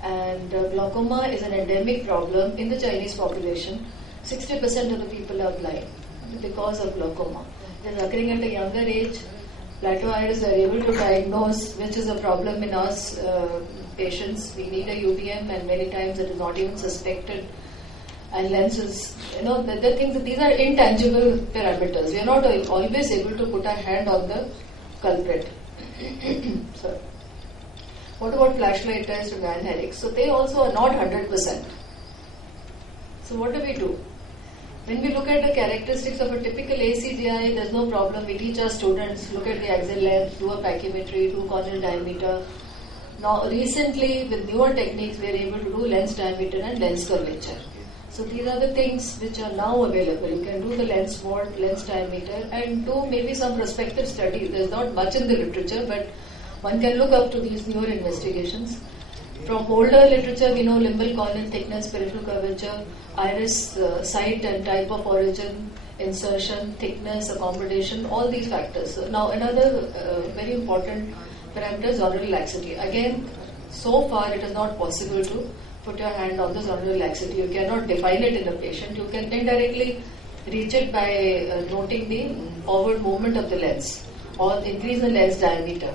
And glaucoma is an endemic problem in the Chinese population. 60% of the people are blind because of glaucoma. It is occurring at a younger age. Plateau iris are able to diagnose, which is a problem in us patients. We need a UVM, and many times it is not even suspected. And lenses, the things, these are intangible parameters. We are not always able to put our hand on the culprit. So, what about flashlight test and Van Herrick? So they also are not 100%. So what do? When we look at the characteristics of a typical ACGI, there's no problem. We teach our students, look at the axial length, do a pachymetry, do corneal diameter. Now recently, with newer techniques, we are able to do lens diameter and lens curvature. So these are the things which are now available. You can do the lens mode, lens diameter, and do maybe some prospective studies. There's not much in the literature, but one can look up to these newer investigations. From older literature, we know limbal corneal thickness, peripheral curvature, iris site and type of origin, insertion, thickness, accommodation, all these factors. So now another very important parameter is zonal laxity. Again, so far it is not possible to put your hand on the zonal laxity. You cannot define it in a patient. You can indirectly reach it by noting the forward movement of the lens or increase the lens diameter.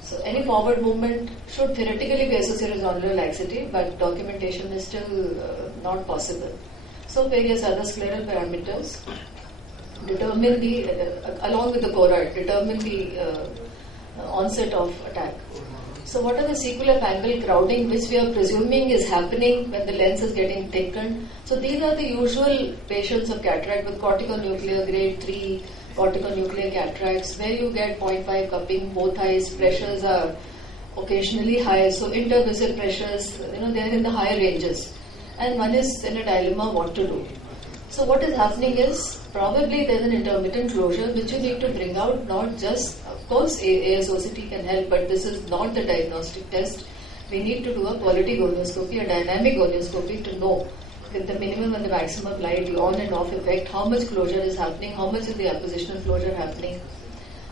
So any forward movement should theoretically be associated with zonal laxity, but documentation is still not possible. So various other scleral parameters determine along with the choroid, determine the onset of attack. So what are the sequelae of angle crowding, which we are presuming is happening when the lens is getting thickened? So these are the usual patients of cataract with corticonuclear grade 3, corticonuclear cataracts, where you get 0.5 cupping, both eyes, pressures are occasionally high, so intervisual pressures, they are in the higher ranges. And one is in a dilemma what to do. So what is happening is, probably there's an intermittent closure which you need to bring out, not just, of course ASOCT can help, but this is not the diagnostic test. We need to do a quality gonioscopy, a dynamic gonioscopy to know with the minimum and the maximum light, the on and off effect, how much closure is happening, how much is the appositional closure happening.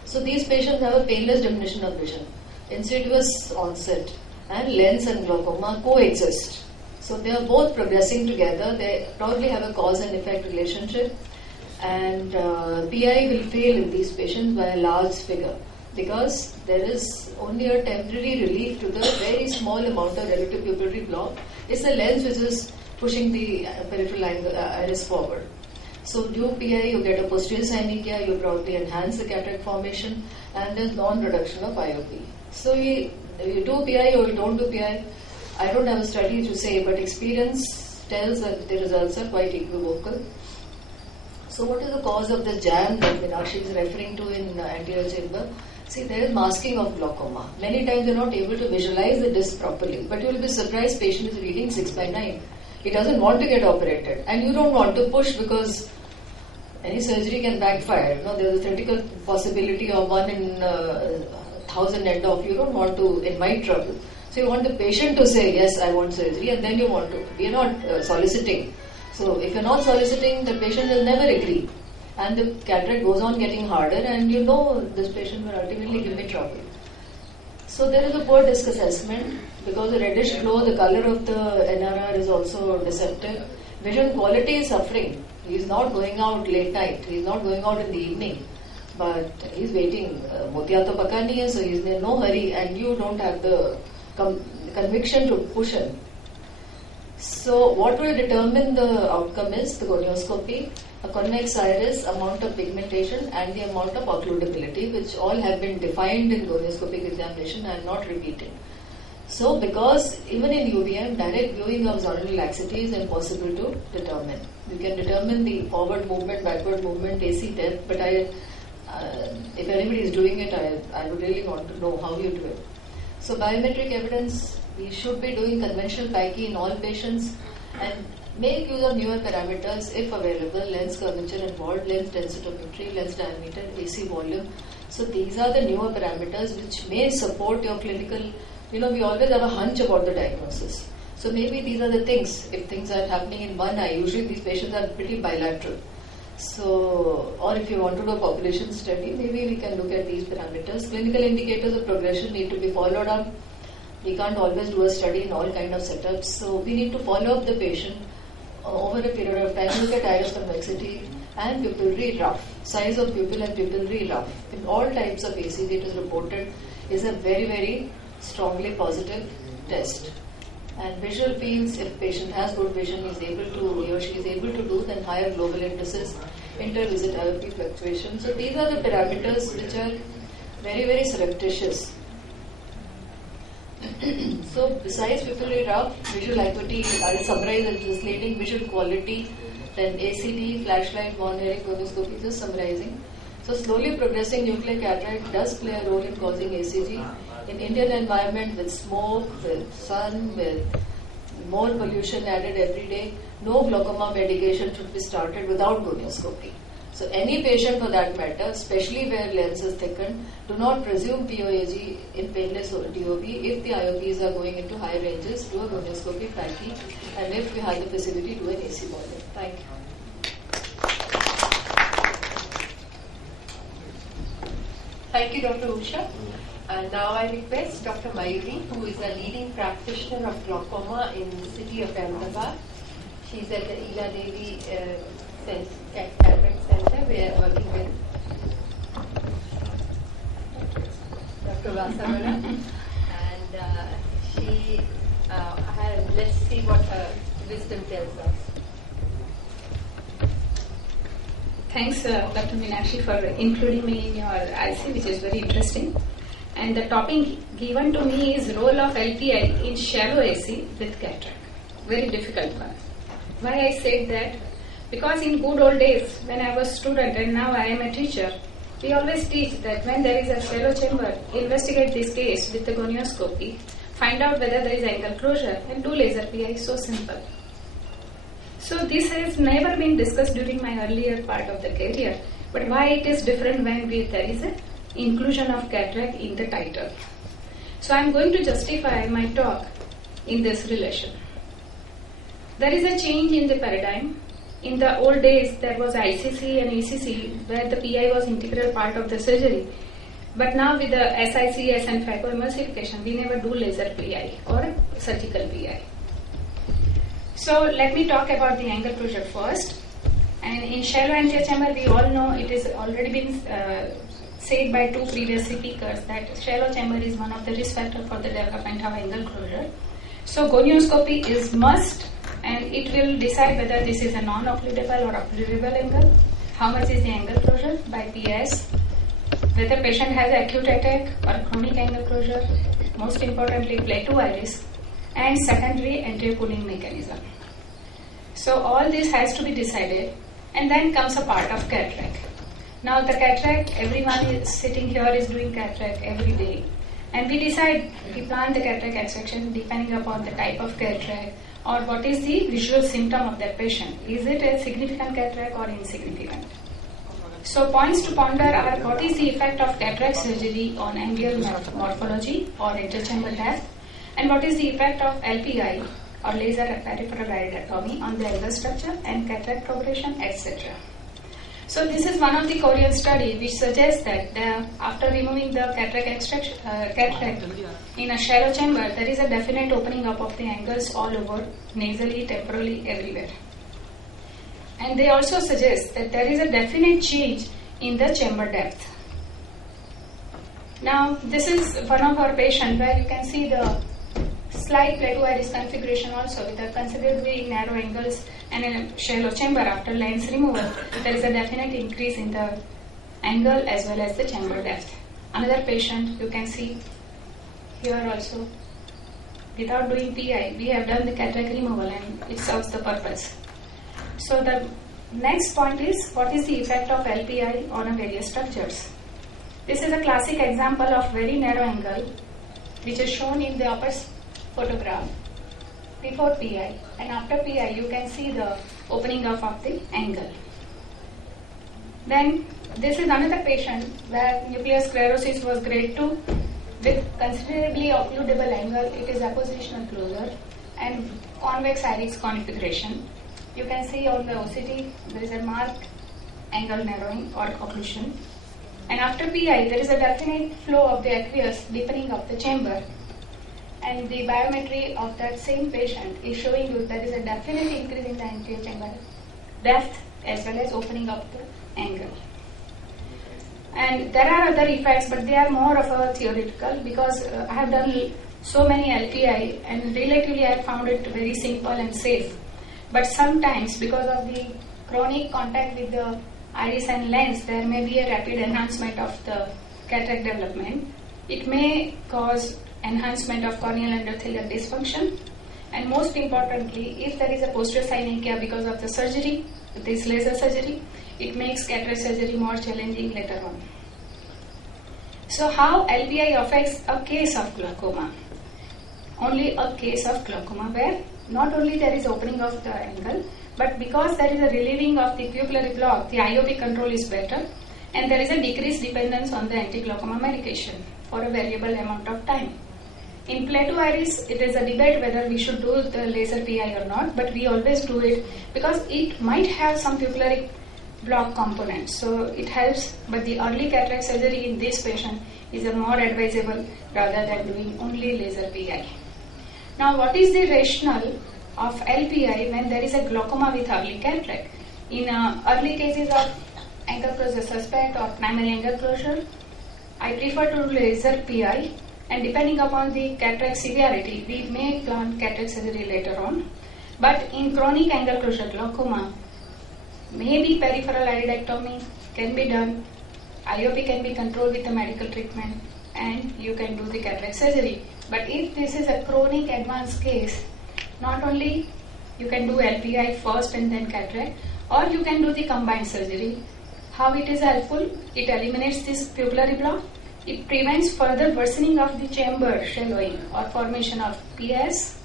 So these patients have a painless diminution of vision, insidious onset, and lens and glaucoma coexist. So they are both progressing together. They probably have a cause and effect relationship, and PI will fail in these patients by a large figure. because there is only a temporary relief to the very small amount of relative pupillary block. It's a lens which is pushing the peripheral iris forward. So do PI, you get a posterior synechiae, you probably enhance the cataract formation, and there's non-reduction of IOP. So you do PI or you don't do PI, I don't have a study to say, but experience tells that the results are quite equivocal. So what is the cause of the jam that Meenakshi is referring to in anterior chamber? See, there is masking of glaucoma. Many times you're not able to visualize the disc properly, but you will be surprised patient is reading 6/9. He doesn't want to get operated, and you don't want to push because any surgery can backfire. There's a theoretical possibility of 1 in 1,000 end off. You don't want to invite trouble. So you want the patient to say, yes, I want surgery, and then you want to. We are not soliciting. So if you're not soliciting, the patient will never agree. And the cataract goes on getting harder, and you know this patient will ultimately give me trouble. So there is a poor disc assessment because the reddish glow, the color of the NRR is also deceptive. Vision quality is suffering. He is not going out late night. He is not going out in the evening. But he is waiting. Motiya to paka nahi hai, so he is in no hurry, and you don't have the conviction to push him. So what will determine the outcome is the gonioscopy, a convex iris, amount of pigmentation, and the amount of occludability, which all have been defined in gonioscopic examination. I am not repeating. So because even in UVM, direct viewing of zonal laxity is impossible to determine. You can determine the forward movement, backward movement, AC depth, but if anybody is doing it, I would really want to know how you do it. So biometric evidence, we should be doing conventional PACI in all patients and make use of newer parameters if available, lens curvature involved, lens densitometry, lens diameter, AC volume. So these are the newer parameters which may support your clinical, we always have a hunch about the diagnosis. So maybe these are the things, if things are happening in one eye, usually these patients are pretty bilateral. So, or if you want to do a population study, maybe we can look at these parameters. Clinical indicators of progression need to be followed up. We can't always do a study in all kind of setups. So we need to follow up the patient over a period of time, look at iris convexity and pupillary rough. Size of pupil and pupillary rough in all types of ACG it is reported is a very, very strongly positive test. And visual fields, if patient has good vision, he or she is able to do, then higher global indices, inter-visit IOP fluctuation. So these are the parameters which are very, very surreptitious. So besides pupillary rough, visual acuity, I'll summarize and translating, visual quality, then ACD, flashlight, Von-Erich gonioscopy, just summarizing. So slowly progressing nuclear cataract does play a role in causing ACG. In Indian environment with smoke, with sun, with more pollution added every day, no glaucoma medication should be started without gonioscopy. So any patient for that matter, especially where lens is thickened, do not presume POAG in painless DOB. If the IOPs are going into high ranges, do a gonioscopy PACI, and if we have the facility, do an AC volume. Thank you. Thank you, Dr. Usha. And now I request Dr. Mayuri, who is a leading practitioner of glaucoma in the city of Ahmedabad. She is at the Ila Devi Cataract Center. We are working with Dr. Vasavara. And she let's see what her wisdom tells us. Thanks, Dr. Meenakshi, for including me in your IC, which is very interesting. And the topic given to me is role of LTI in shallow AC with cataract. Very difficult one. Why I said that? Because in good old days, when I was student and now I am a teacher, we always teach that when there is a shallow chamber, investigate this case with the gonioscopy, find out whether there is angle closure, and do laser PI. So simple. So this has never been discussed during my earlier part of the career. But why it is different when there is a inclusion of cataract in the title. So I am going to justify my talk in this relation. There is a change in the paradigm. In the old days, there was ICC and ECC where the PI was integral part of the surgery. But now with the SICS and phacoemulsification, we never do laser PI or surgical PI. So let me talk about the angle closure first. And in shallow anterior chamber, we all know it has already been said by two previous speakers that shallow chamber is one of the risk factors for the development of angle closure. So gonioscopy is must, and it will decide whether this is a non-occludable or occludable angle, how much is the angle closure by PS, whether patient has acute attack or chronic angle closure, most importantly plateau iris, and secondary anterior pulling mechanism. So all this has to be decided, and then comes a part of cataract. Now the cataract, everyone is sitting here is doing cataract every day, and we decide, we plan the cataract extraction depending upon the type of cataract or what is the visual symptom of that patient. Is it a significant cataract or insignificant? So points to ponder are what is the effect of cataract surgery on angular morphology or interchamber depth, and what is the effect of LPI or laser peripheral iridotomy on the angle structure and cataract progression, etc. So this is one of the Korean study which suggests that after removing the cataract in a shallow chamber, there is a definite opening up of the angles all over, nasally, temporally, everywhere. And they also suggest that there is a definite change in the chamber depth. Now this is one of our patients where you can see the slight plateau iris configuration also with a considerably narrow angles and a shallow chamber after lens removal. There is a definite increase in the angle as well as the chamber depth. Another patient you can see here also, without doing PI, we have done the cataract removal and it serves the purpose. So the next point is what is the effect of LPI on various structures. This is a classic example of very narrow angle which is shown in the upper photograph before PI, and after PI you can see the opening up of the angle. Then this is another patient where nuclear sclerosis was grade 2 with considerably occludable angle. It is appositional closure and convex iris configuration. You can see on the OCT there is a marked angle narrowing or occlusion, and after PI there is a definite flow of the aqueous deepening of the chamber. And the biometry of that same patient is showing you there is a definite increase in the anterior chamber depth as well as opening up the angle. And there are other effects, but they are more of a theoretical because I have done so many LPI and relatively I found it very simple and safe. But sometimes because of the chronic contact with the iris and lens, there may be a rapid enhancement of the cataract development. It may cause enhancement of corneal endothelial dysfunction, and most importantly, if there is a posterior synechia because of the surgery, this laser surgery, it makes cataract surgery more challenging later on. So how LPI affects a case of glaucoma? Only a case of glaucoma where not only there is opening of the angle, but because there is a relieving of the pupillary block, the IOP control is better, and there is a decreased dependence on the anti-glaucoma medication for a variable amount of time. In plateau iris, it is a debate whether we should do the laser PI or not, but we always do it because it might have some pupillary block component. So it helps, but the early cataract surgery in this patient is a more advisable rather than doing only laser PI. Now, what is the rationale of LPI when there is a glaucoma with early cataract? In early cases of angle closure suspect or primary angle closure, I prefer to do laser PI. And depending upon the cataract severity, we may plan cataract surgery later on. But in chronic angle closure glaucoma, maybe peripheral iridectomy can be done, IOP can be controlled with the medical treatment, and you can do the cataract surgery. But if this is a chronic advanced case, not only you can do LPI first and then cataract, or you can do the combined surgery. How it is helpful? It eliminates this pupillary block. It prevents further worsening of the chamber shallowing or formation of PS.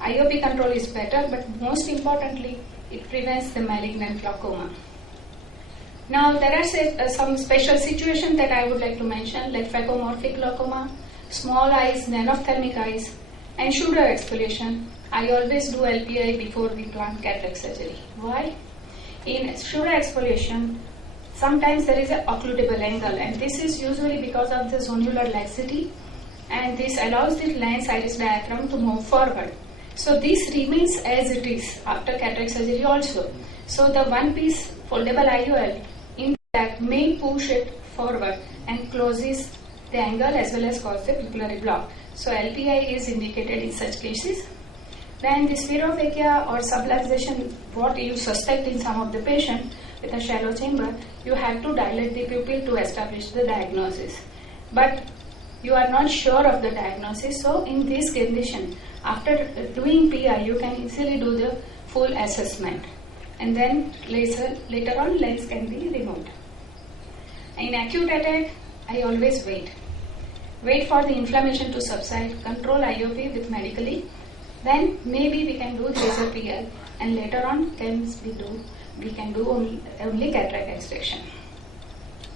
IOP control is better, but most importantly, it prevents the malignant glaucoma. Now, there are some special situations that I would like to mention, like phacomorphic glaucoma, small eyes, nanophthalmic eyes, and Schroeder exfoliation. I always do LPI before we plan cataract surgery. Why? In Schroeder exfoliation, sometimes there is an occludable angle, and this is usually because of the zonular laxity, and this allows the lens iris diaphragm to move forward. So this remains as it is after cataract surgery also. So the one piece foldable IOL in that may push it forward and closes the angle as well as cause the pupillary block. So LPI is indicated in such cases. Then the spherophobia or subluxation, what you suspect in some of the patient with a shallow chamber, you have to dilate the pupil to establish the diagnosis. But you are not sure of the diagnosis, so in this condition, after doing PI, you can easily do the full assessment. And then later on, lens can be removed. In acute attack, I always wait. Wait for the inflammation to subside, control IOP with medically. Then maybe we can do laser PI, and later on we can do only cataract extraction.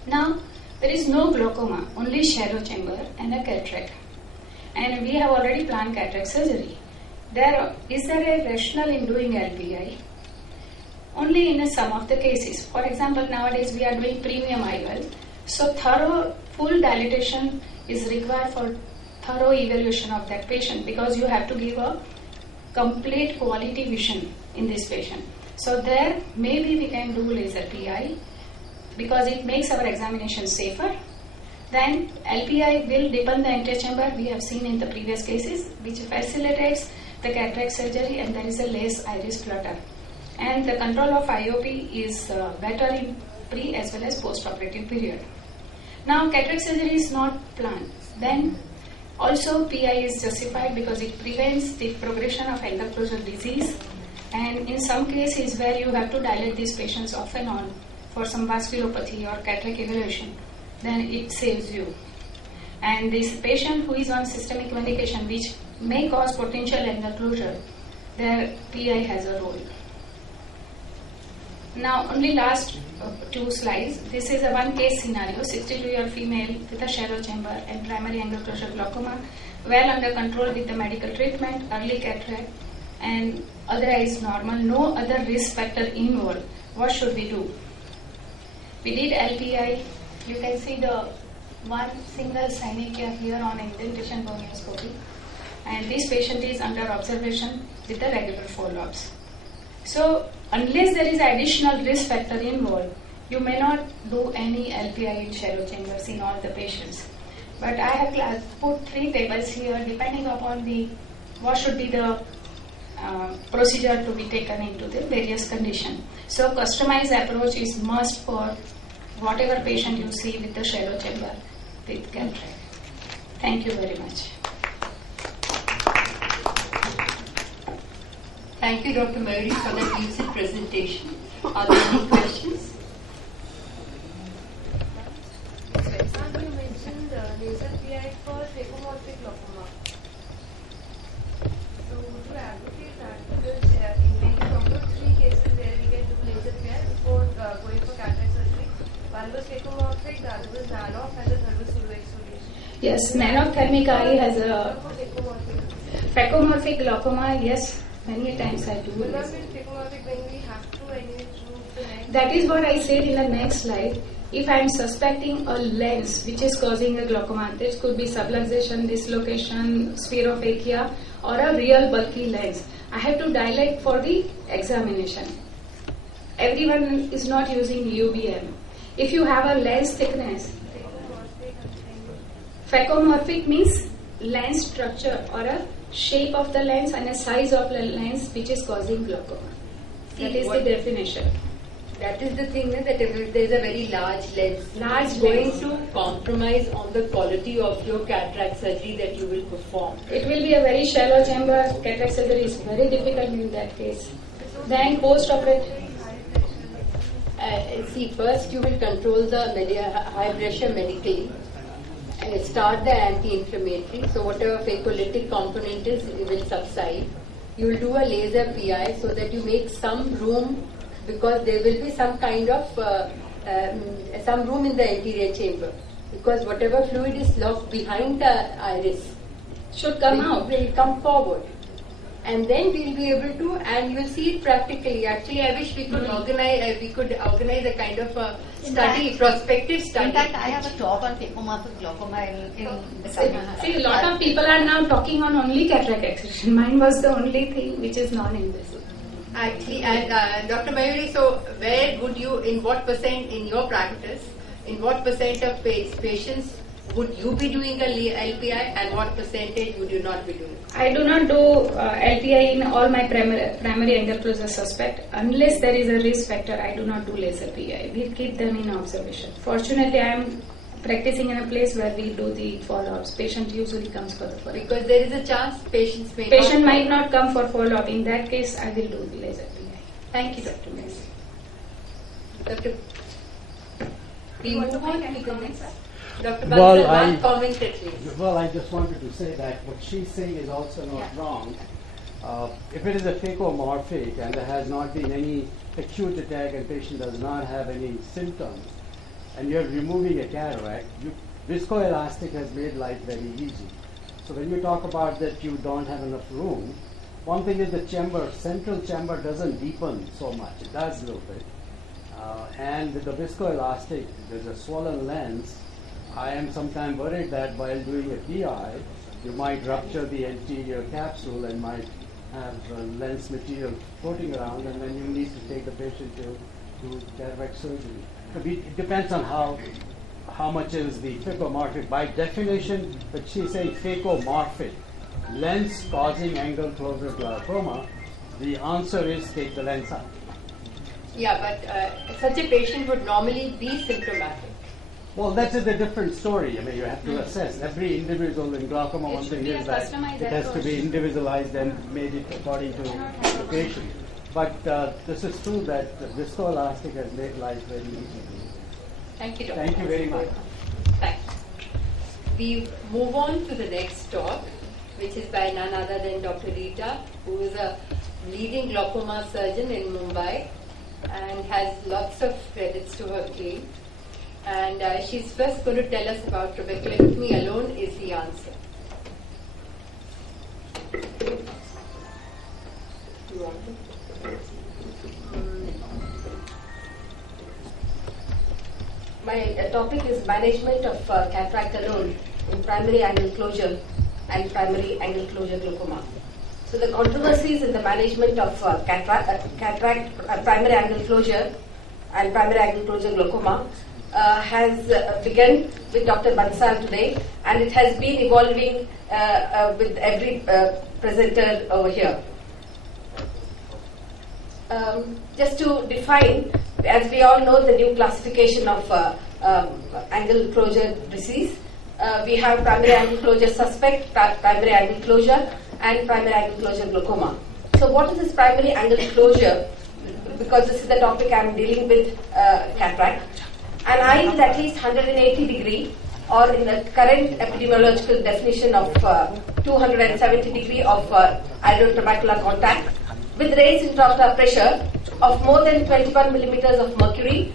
Now there is no glaucoma, only shallow chamber and a cataract. And we have already planned cataract surgery. Is there a rationale in doing LPI? Only in some of the cases. For example, nowadays we are doing premium IOL. So thorough, full dilatation is required for thorough evaluation of that patient, because you have to give a complete quality vision in this patient. So there maybe we can do laser PI because it makes our examination safer. Then LPI will deepen the antechamber, we have seen in the previous cases, which facilitates the cataract surgery, and there is a less iris flutter. And the control of IOP is better in pre as well as post-operative period. Now cataract surgery is not planned. Then also PI is justified because it prevents the progression of angle closure disease, and in some cases where you have to dilate these patients off and on for some vasculopathy or cataract evaluation, then it saves you. And this patient who is on systemic medication which may cause potential angle closure, their PI has a role. Now only last 2 slides. This is a one case scenario, 62-year female with a shallow chamber and primary angle closure glaucoma, well under control with the medical treatment, early cataract and other eye is normal, no other risk factor involved. What should we do? We did LPI. You can see the one single synechia here on indentation gonioscopy, and this patient is under observation with the regular follow-ups. So unless there is additional risk factor involved, you may not do any LPI in shallow chambers in all the patients. But I have put 3 tables here depending upon what should be the procedure to be taken into the various conditions. So customized approach is must for whatever patient you see with the shallow chamber with cataract. Thank you very much. Thank you, Dr. Mayuri, for that lucid presentation. Are there any questions? You mentioned laser PI for phacomorphic glaucoma. So would you advocate that? Because in many 3 cases where we can do laser PI before going for cataract surgery. One was phacomorphic, the other was nanoc, and the third was pseudoexfoliation. Yes, nanothermic eye has a phacomorphic glaucoma, yes. Many times I do. Will not be phacomorphic when we have to remove the lens? That is what I said in the next slide. If I am suspecting a lens which is causing a glaucoma, this could be subluxation, dislocation, spherophobia, or a real bulky lens, I have to dilate for the examination. Everyone is not using UBM. If you have a lens thickness, phacomorphic means lens structure or a shape of the lens and a size of the lens which is causing glaucoma. That is the definition. That is the thing, that if there is a very large lens, it's going to compromise on the quality of your cataract surgery that you will perform. It will be a very shallow chamber. Cataract surgery is very difficult in that case. Then post-operative. See, first you will control the high pressure medically. Start the anti-inflammatory, so whatever phacolytic component is, it will subside. You will do a laser PI so that you make some room, because there will be some kind of some room in the anterior chamber, because whatever fluid is locked behind the iris should come out, will come forward. And then we'll be able to, and you'll see it practically. Actually, I wish we could organize a kind of a study, prospective study. In fact, I have a talk on phacomorphic glaucoma in the summer. See, a lot of people are now talking on only cataract extraction. Mine was the only thing which is non-invasive. Actually, and Dr. Mayuri, so where would you, in what % in your practice, in what percent of patients would you be doing a LPI and what percentage would you not be doing? I do not do LPI in all my primary angle closure suspect. Unless there is a risk factor, I do not do laser PI. We keep them in observation. Fortunately, I am practicing in a place where we do the follow-ups. Patient usually comes for the follow-up. Because there is a chance patients may Patient might not come for follow-up. In that case, I will do the laser PI. Thank you, Dr. Miss. Dr. We move on to the next. Dr. Bansal, one comment at least. Well, I just wanted to say that what she's saying is also not wrong. If it is a phacomorphic and there has not been any acute attack and patient does not have any symptoms, and you're removing a cataract, viscoelastic has made life very easy. So when you talk about that you don't have enough room, one thing is the chamber, central chamber doesn't deepen so much. It does a little bit. And with the viscoelastic, there's a swollen lens. I am sometimes worried that while doing a PI, you might rupture the anterior capsule and might have lens material floating around, and then you need to take the patient to do cataract surgery. It depends on how much is the phacomorphic. By definition, but she's saying phacomorphic, lens causing angle closure glaucoma, the answer is take the lens out. Yeah, but such a patient would normally be symptomatic. Well, that's a different story. I mean, you have to assess every individual in glaucoma. One thing is that it has to be individualized and made it according to the patient. But this is true that viscoelastic has made life very easy. Thank you, Dr. Thank you very much. Thanks. We move on to the next talk, which is by none other than Dr. Rita, who is a leading glaucoma surgeon in Mumbai and has lots of credits to her claim. And she's first going to tell us about trabeculectomy alone is the answer. You want to? My topic is management of cataract alone in primary angle closure and primary angle closure glaucoma. So the controversies in the management of primary angle closure and primary angle closure glaucoma has begun with Dr. Bansal today, and it has been evolving with every presenter over here. Just to define, as we all know, the new classification of angle closure disease, we have primary angle closure suspect, primary angle closure, and primary angle closure glaucoma. So what is this primary angle closure? Because this is the topic I am dealing with, cataract. An eye is at least 180 degree, or in the current epidemiological definition of 270 degree of iridotrabecular contact, with raised intraocular pressure of more than 21 millimeters of mercury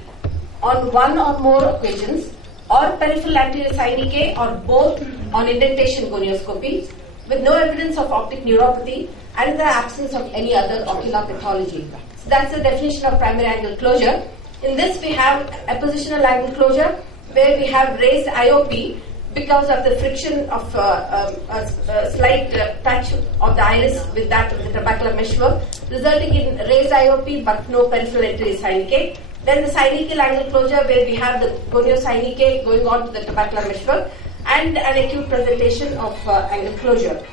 on one or more occasions, or peripheral anterior synechiae, or both on indentation gonioscopy, with no evidence of optic neuropathy and the absence of any other ocular pathology. So that's the definition of primary angle closure. In this we have appositional angle closure, where we have raised IOP because of the friction of a slight touch of the iris with that of the trabecular meshwork, resulting in raised IOP but no peripheral anterior synechiae. Then the synechial angle closure, where we have the goniosynechiae going on to the trabecular meshwork, and an acute presentation of angle closure.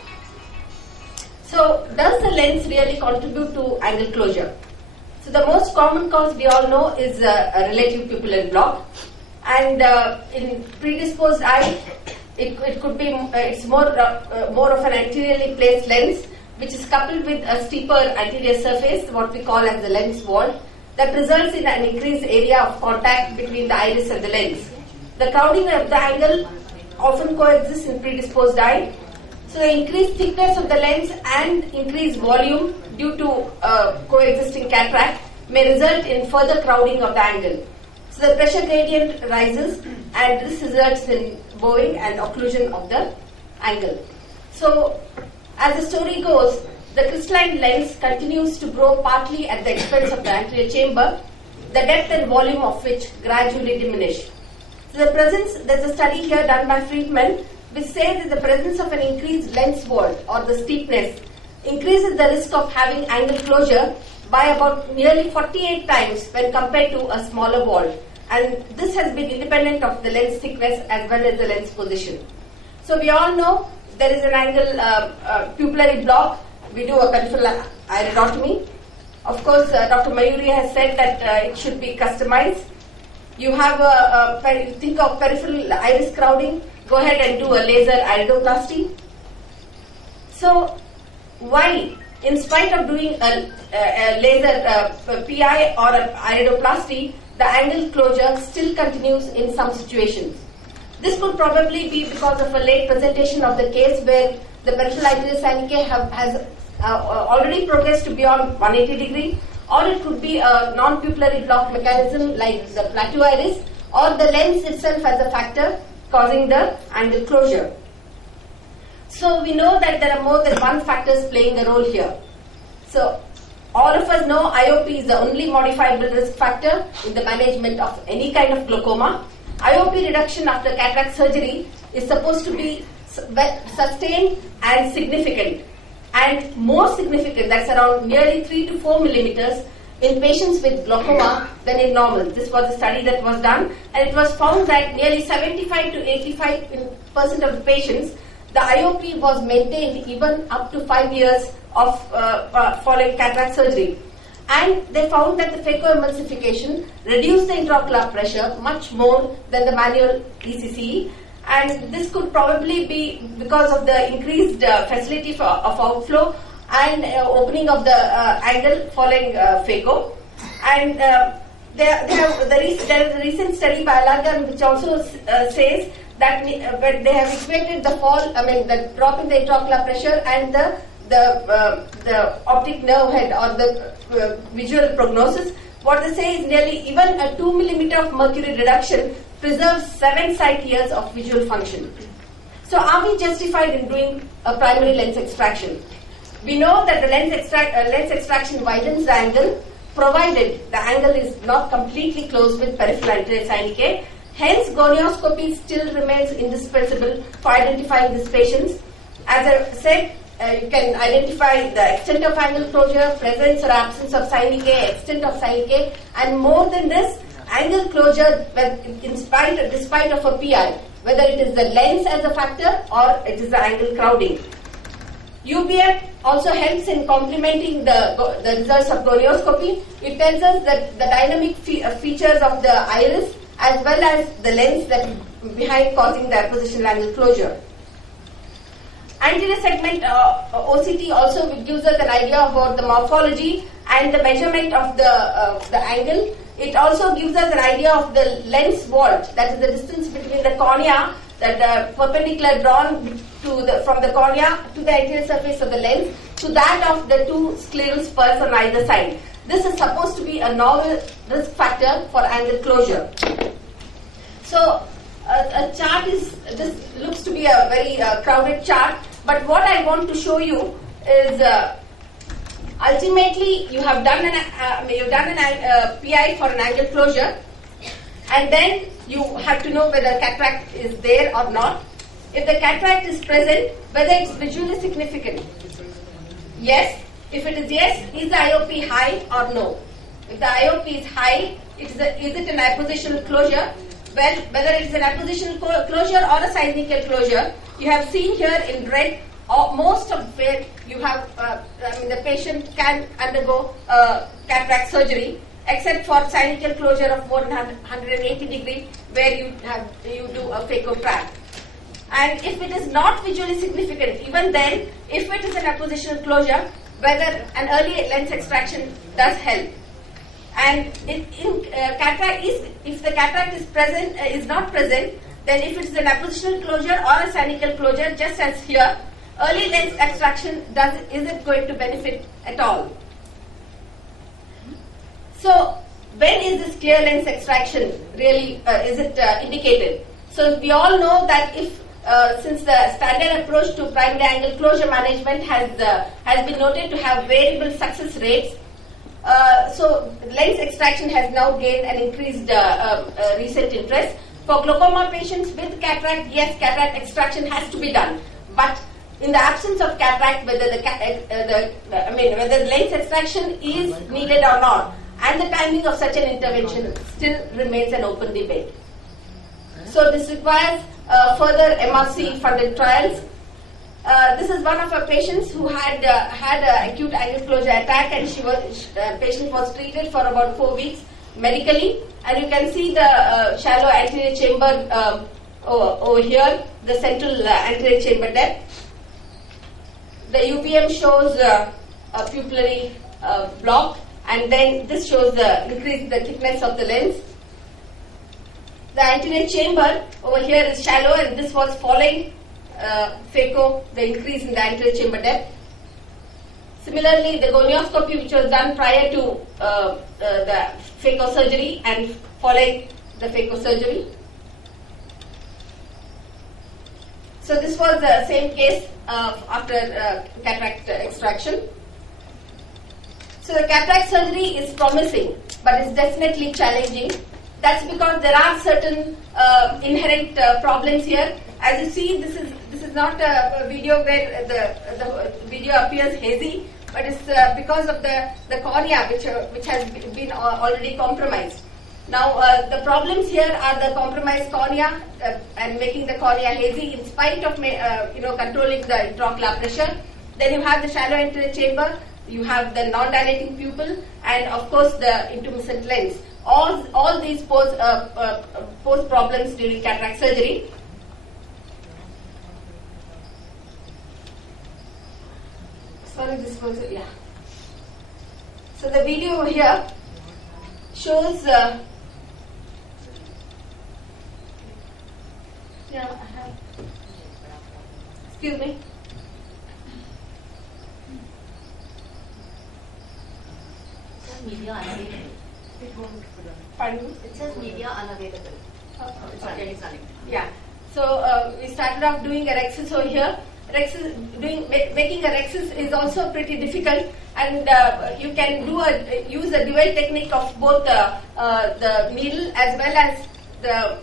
So, does the lens really contribute to angle closure? So, the most common cause we all know is a relative pupillary block, and in predisposed eye, it could be it's more of an anteriorly placed lens, which is coupled with a steeper anterior surface, what we call as the lens wall, that results in an increased area of contact between the iris and the lens. The crowding of the angle often coexists in predisposed eye. So the increased thickness of the lens and increased volume due to coexisting cataract may result in further crowding of the angle. So the pressure gradient rises, and this results in bowing and occlusion of the angle. So as the story goes, the crystalline lens continues to grow partly at the expense of the anterior chamber, the depth and volume of which gradually diminish. So there's a study here done by Friedman, which says that the presence of an increased lens wall, or the steepness, increases the risk of having angle closure by about nearly 48 times when compared to a smaller wall. and this has been independent of the lens thickness as well as the lens position. So we all know there is an angle pupillary block. We do a peripheral iridotomy. Of course, Dr. Mayuri has said that it should be customized. You have think of peripheral iris crowding, go ahead and do a laser iridoplasty. So why, in spite of doing a laser PI or a iridoplasty, the angle closure still continues in some situations? This could probably be because of a late presentation of the case where the peripheral iris synechiae has already progressed to beyond 180 degree, or it could be a non-pupillary block mechanism like the plateau iris, or the lens itself as a factor causing the angle closure. So we know that there are more than one factors playing a role here. So all of us know IOP is the only modifiable risk factor in the management of any kind of glaucoma. IOP reduction after cataract surgery is supposed to be sustained and significant, and more significant, that's around nearly 3 to 4 millimeters in patients with glaucoma than in normal. This was a study that was done, and it was found that nearly 75 to 85% of the patients, the IOP was maintained even up to 5 years of following cataract surgery. And they found that the phacoemulsification reduced the intraocular pressure much more than the manual ECCE, and this could probably be because of the increased facility of outflow and opening of the angle following phaco. And there is a recent study by Alargan which also says that when they have equated the the drop in the intraocular pressure and the optic nerve head or the visual prognosis, what they say is nearly even a 2 millimeter of mercury reduction preserves 7 sight years of visual function. So are we justified in doing a primary lens extraction? We know that the lens extraction widens the angle, provided the angle is not completely closed with peripheral iris synechiae. Hence, gonioscopy still remains indispensable for identifying these patients. As I said, you can identify the extent of angle closure, presence or absence of synechiae, extent of synechiae, and more than this, angle closure despite of a PI, whether it is the lens as a factor or it is the angle crowding. UBF also helps in complementing the results of gonioscopy. It tells us that the dynamic features of the iris as well as the lens that is behind causing the appositional angle closure. Anterior segment OCT also gives us an idea about the morphology and the measurement of the angle. It also gives us an idea of the lens vault, that is the distance between the cornea, that the perpendicular drawn from the cornea to the anterior surface of the lens, to that of the two scleral spurs on either side. This is supposed to be a novel risk factor for angle closure. So this looks to be a very crowded chart, but what I want to show you is ultimately you have done an PI for an angle closure, and then you have to know whether cataract is there or not. If the cataract is present, whether it's visually significant. Yes. If it is yes, is the IOP high or no? If the IOP is high, is it an appositional closure? Well, whether it is an appositional closure or a synechial closure, you have seen here in red, most of where you have, the patient can undergo cataract surgery, except for synechial closure of more than 180 degree, where you do a phaco track. And if it is not visually significant, even then, if it is an appositional closure, whether an early lens extraction does help. And cataract if the cataract is not present, then if it is an appositional closure or a synechial closure, just as here, early lens extraction isn't going to benefit at all. So when is this clear lens extraction really is it indicated? So we all know that if since the standard approach to primary angle closure management has been noted to have variable success rates, so lens extraction has now gained an increased recent interest. For glaucoma patients with cataract, yes, cataract extraction has to be done, but in the absence of cataract, whether the lens extraction is needed or not, and the timing of such an intervention still remains an open debate. So this requires further MRC funded trials. This is one of our patients who had an acute angle closure attack, and patient was treated for about 4 weeks medically, and you can see the shallow anterior chamber over here, the central anterior chamber depth. The UBM shows a pupillary block, and then this shows the increase in the thickness of the lens. The anterior chamber over here is shallow, and this was following phaco, the increase in the anterior chamber depth. Similarly, the gonioscopy, which was done prior to the phaco surgery and following the phaco surgery. So this was the same case after cataract extraction. So the cataract surgery is promising, but it's definitely challenging. That's because there are certain inherent problems here. As you see, this is not a video where the video appears hazy, but it's because of the cornea which has been already compromised. Now the problems here are the compromised cornea and making the cornea hazy in spite of controlling the intraocular pressure. Then you have the shallow anterior chamber, you have the non-dilating pupil, and of course the intumescent lens. All these pose problems during cataract surgery. Sorry, this was yeah. So the video here shows. Yeah, I have. Excuse me. Media unavailable. It won't. Pardon? It says media unavailable. Okay. Yeah. So we started off doing a rhexis over here. Making a rhexis is also pretty difficult, and you can use a dual technique of both the needle as well as the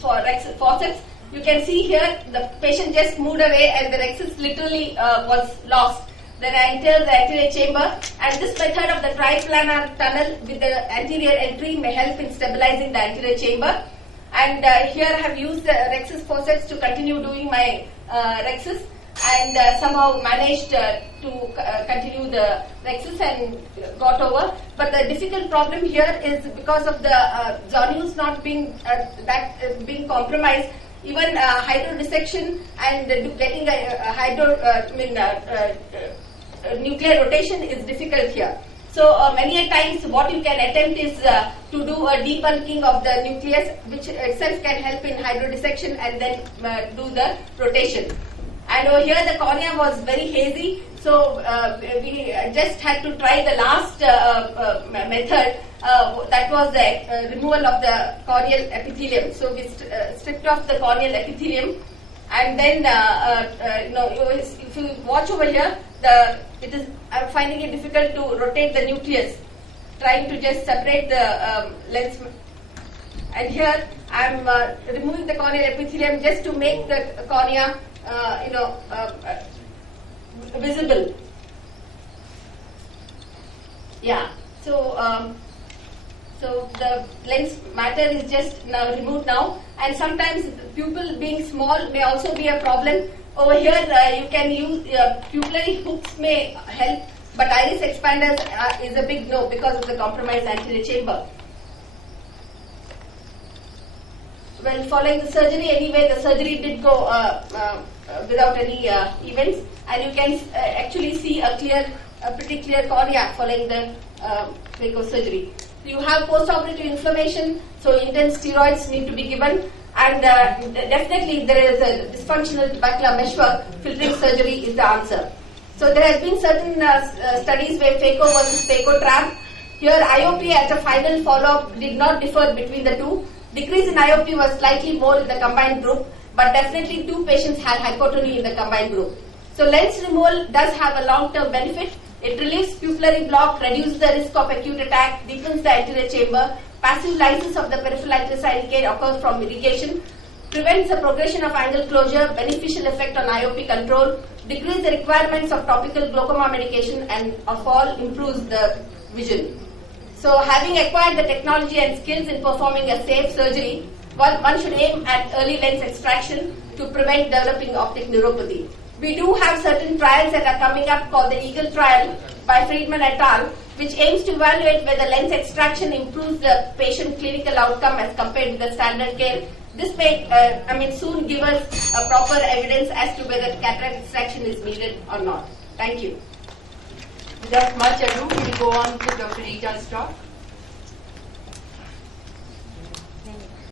for rhexis faucets. You can see here the patient just moved away, and the rhexis literally was lost. Then I enter the anterior chamber, and this method of the triplanar tunnel with the anterior entry may help in stabilizing the anterior chamber. And here I have used the rhexis faucets to continue doing my rhexis, and somehow managed to continue the rhexis and got over. But the difficult problem here is because of the zonules not being being compromised. Even hydrodissection and getting a nuclear rotation is difficult here. So many a times what you can attempt is to do a debulking of the nucleus, which itself can help in hydrodissection, and then do the rotation. And over here the cornea was very hazy, so we just had to try the last method, that was the removal of the corneal epithelium. So we stripped off the corneal epithelium, and then if you watch over here, I'm finding it difficult to rotate the nucleus, trying to just separate the lens. And here I'm removing the corneal epithelium just to make the cornea visible. Yeah. So the lens matter is just now removed now, and sometimes pupil being small may also be a problem. Over here you can use pupillary hooks may help, but iris expanders is a big no because of the compromised anterior chamber. Well, following the surgery, anyway, the surgery did go without any events, and you can actually see a pretty clear cornea following the phaco surgery. You have post-operative inflammation, so intense steroids need to be given, and definitely there is a dysfunctional tubercular meshwork. Filtering surgery is the answer. So there has been certain studies where phaco versus phaco trap. Here IOP as a final follow-up did not differ between the two. Decrease in IOP was slightly more in the combined group, but definitely 2 patients had hypotony in the combined group. So lens removal does have a long-term benefit. It relieves pupillary block, reduces the risk of acute attack, deepens the anterior chamber. Passive lysis of the peripheral anterior syndicate occurs from irrigation, prevents the progression of angle closure, beneficial effect on IOP control, decrease the requirements of topical glaucoma medication, and of all improves the vision. So having acquired the technology and skills in performing a safe surgery, one should aim at early lens extraction to prevent developing optic neuropathy. We do have certain trials that are coming up called the EAGLE trial by Friedman et al., which aims to evaluate whether lens extraction improves the patient clinical outcome as compared with the standard care. This may, soon give us a proper evidence as to whether cataract extraction is needed or not. Thank you. Without much ado, we will go on to Dr. Rita's talk.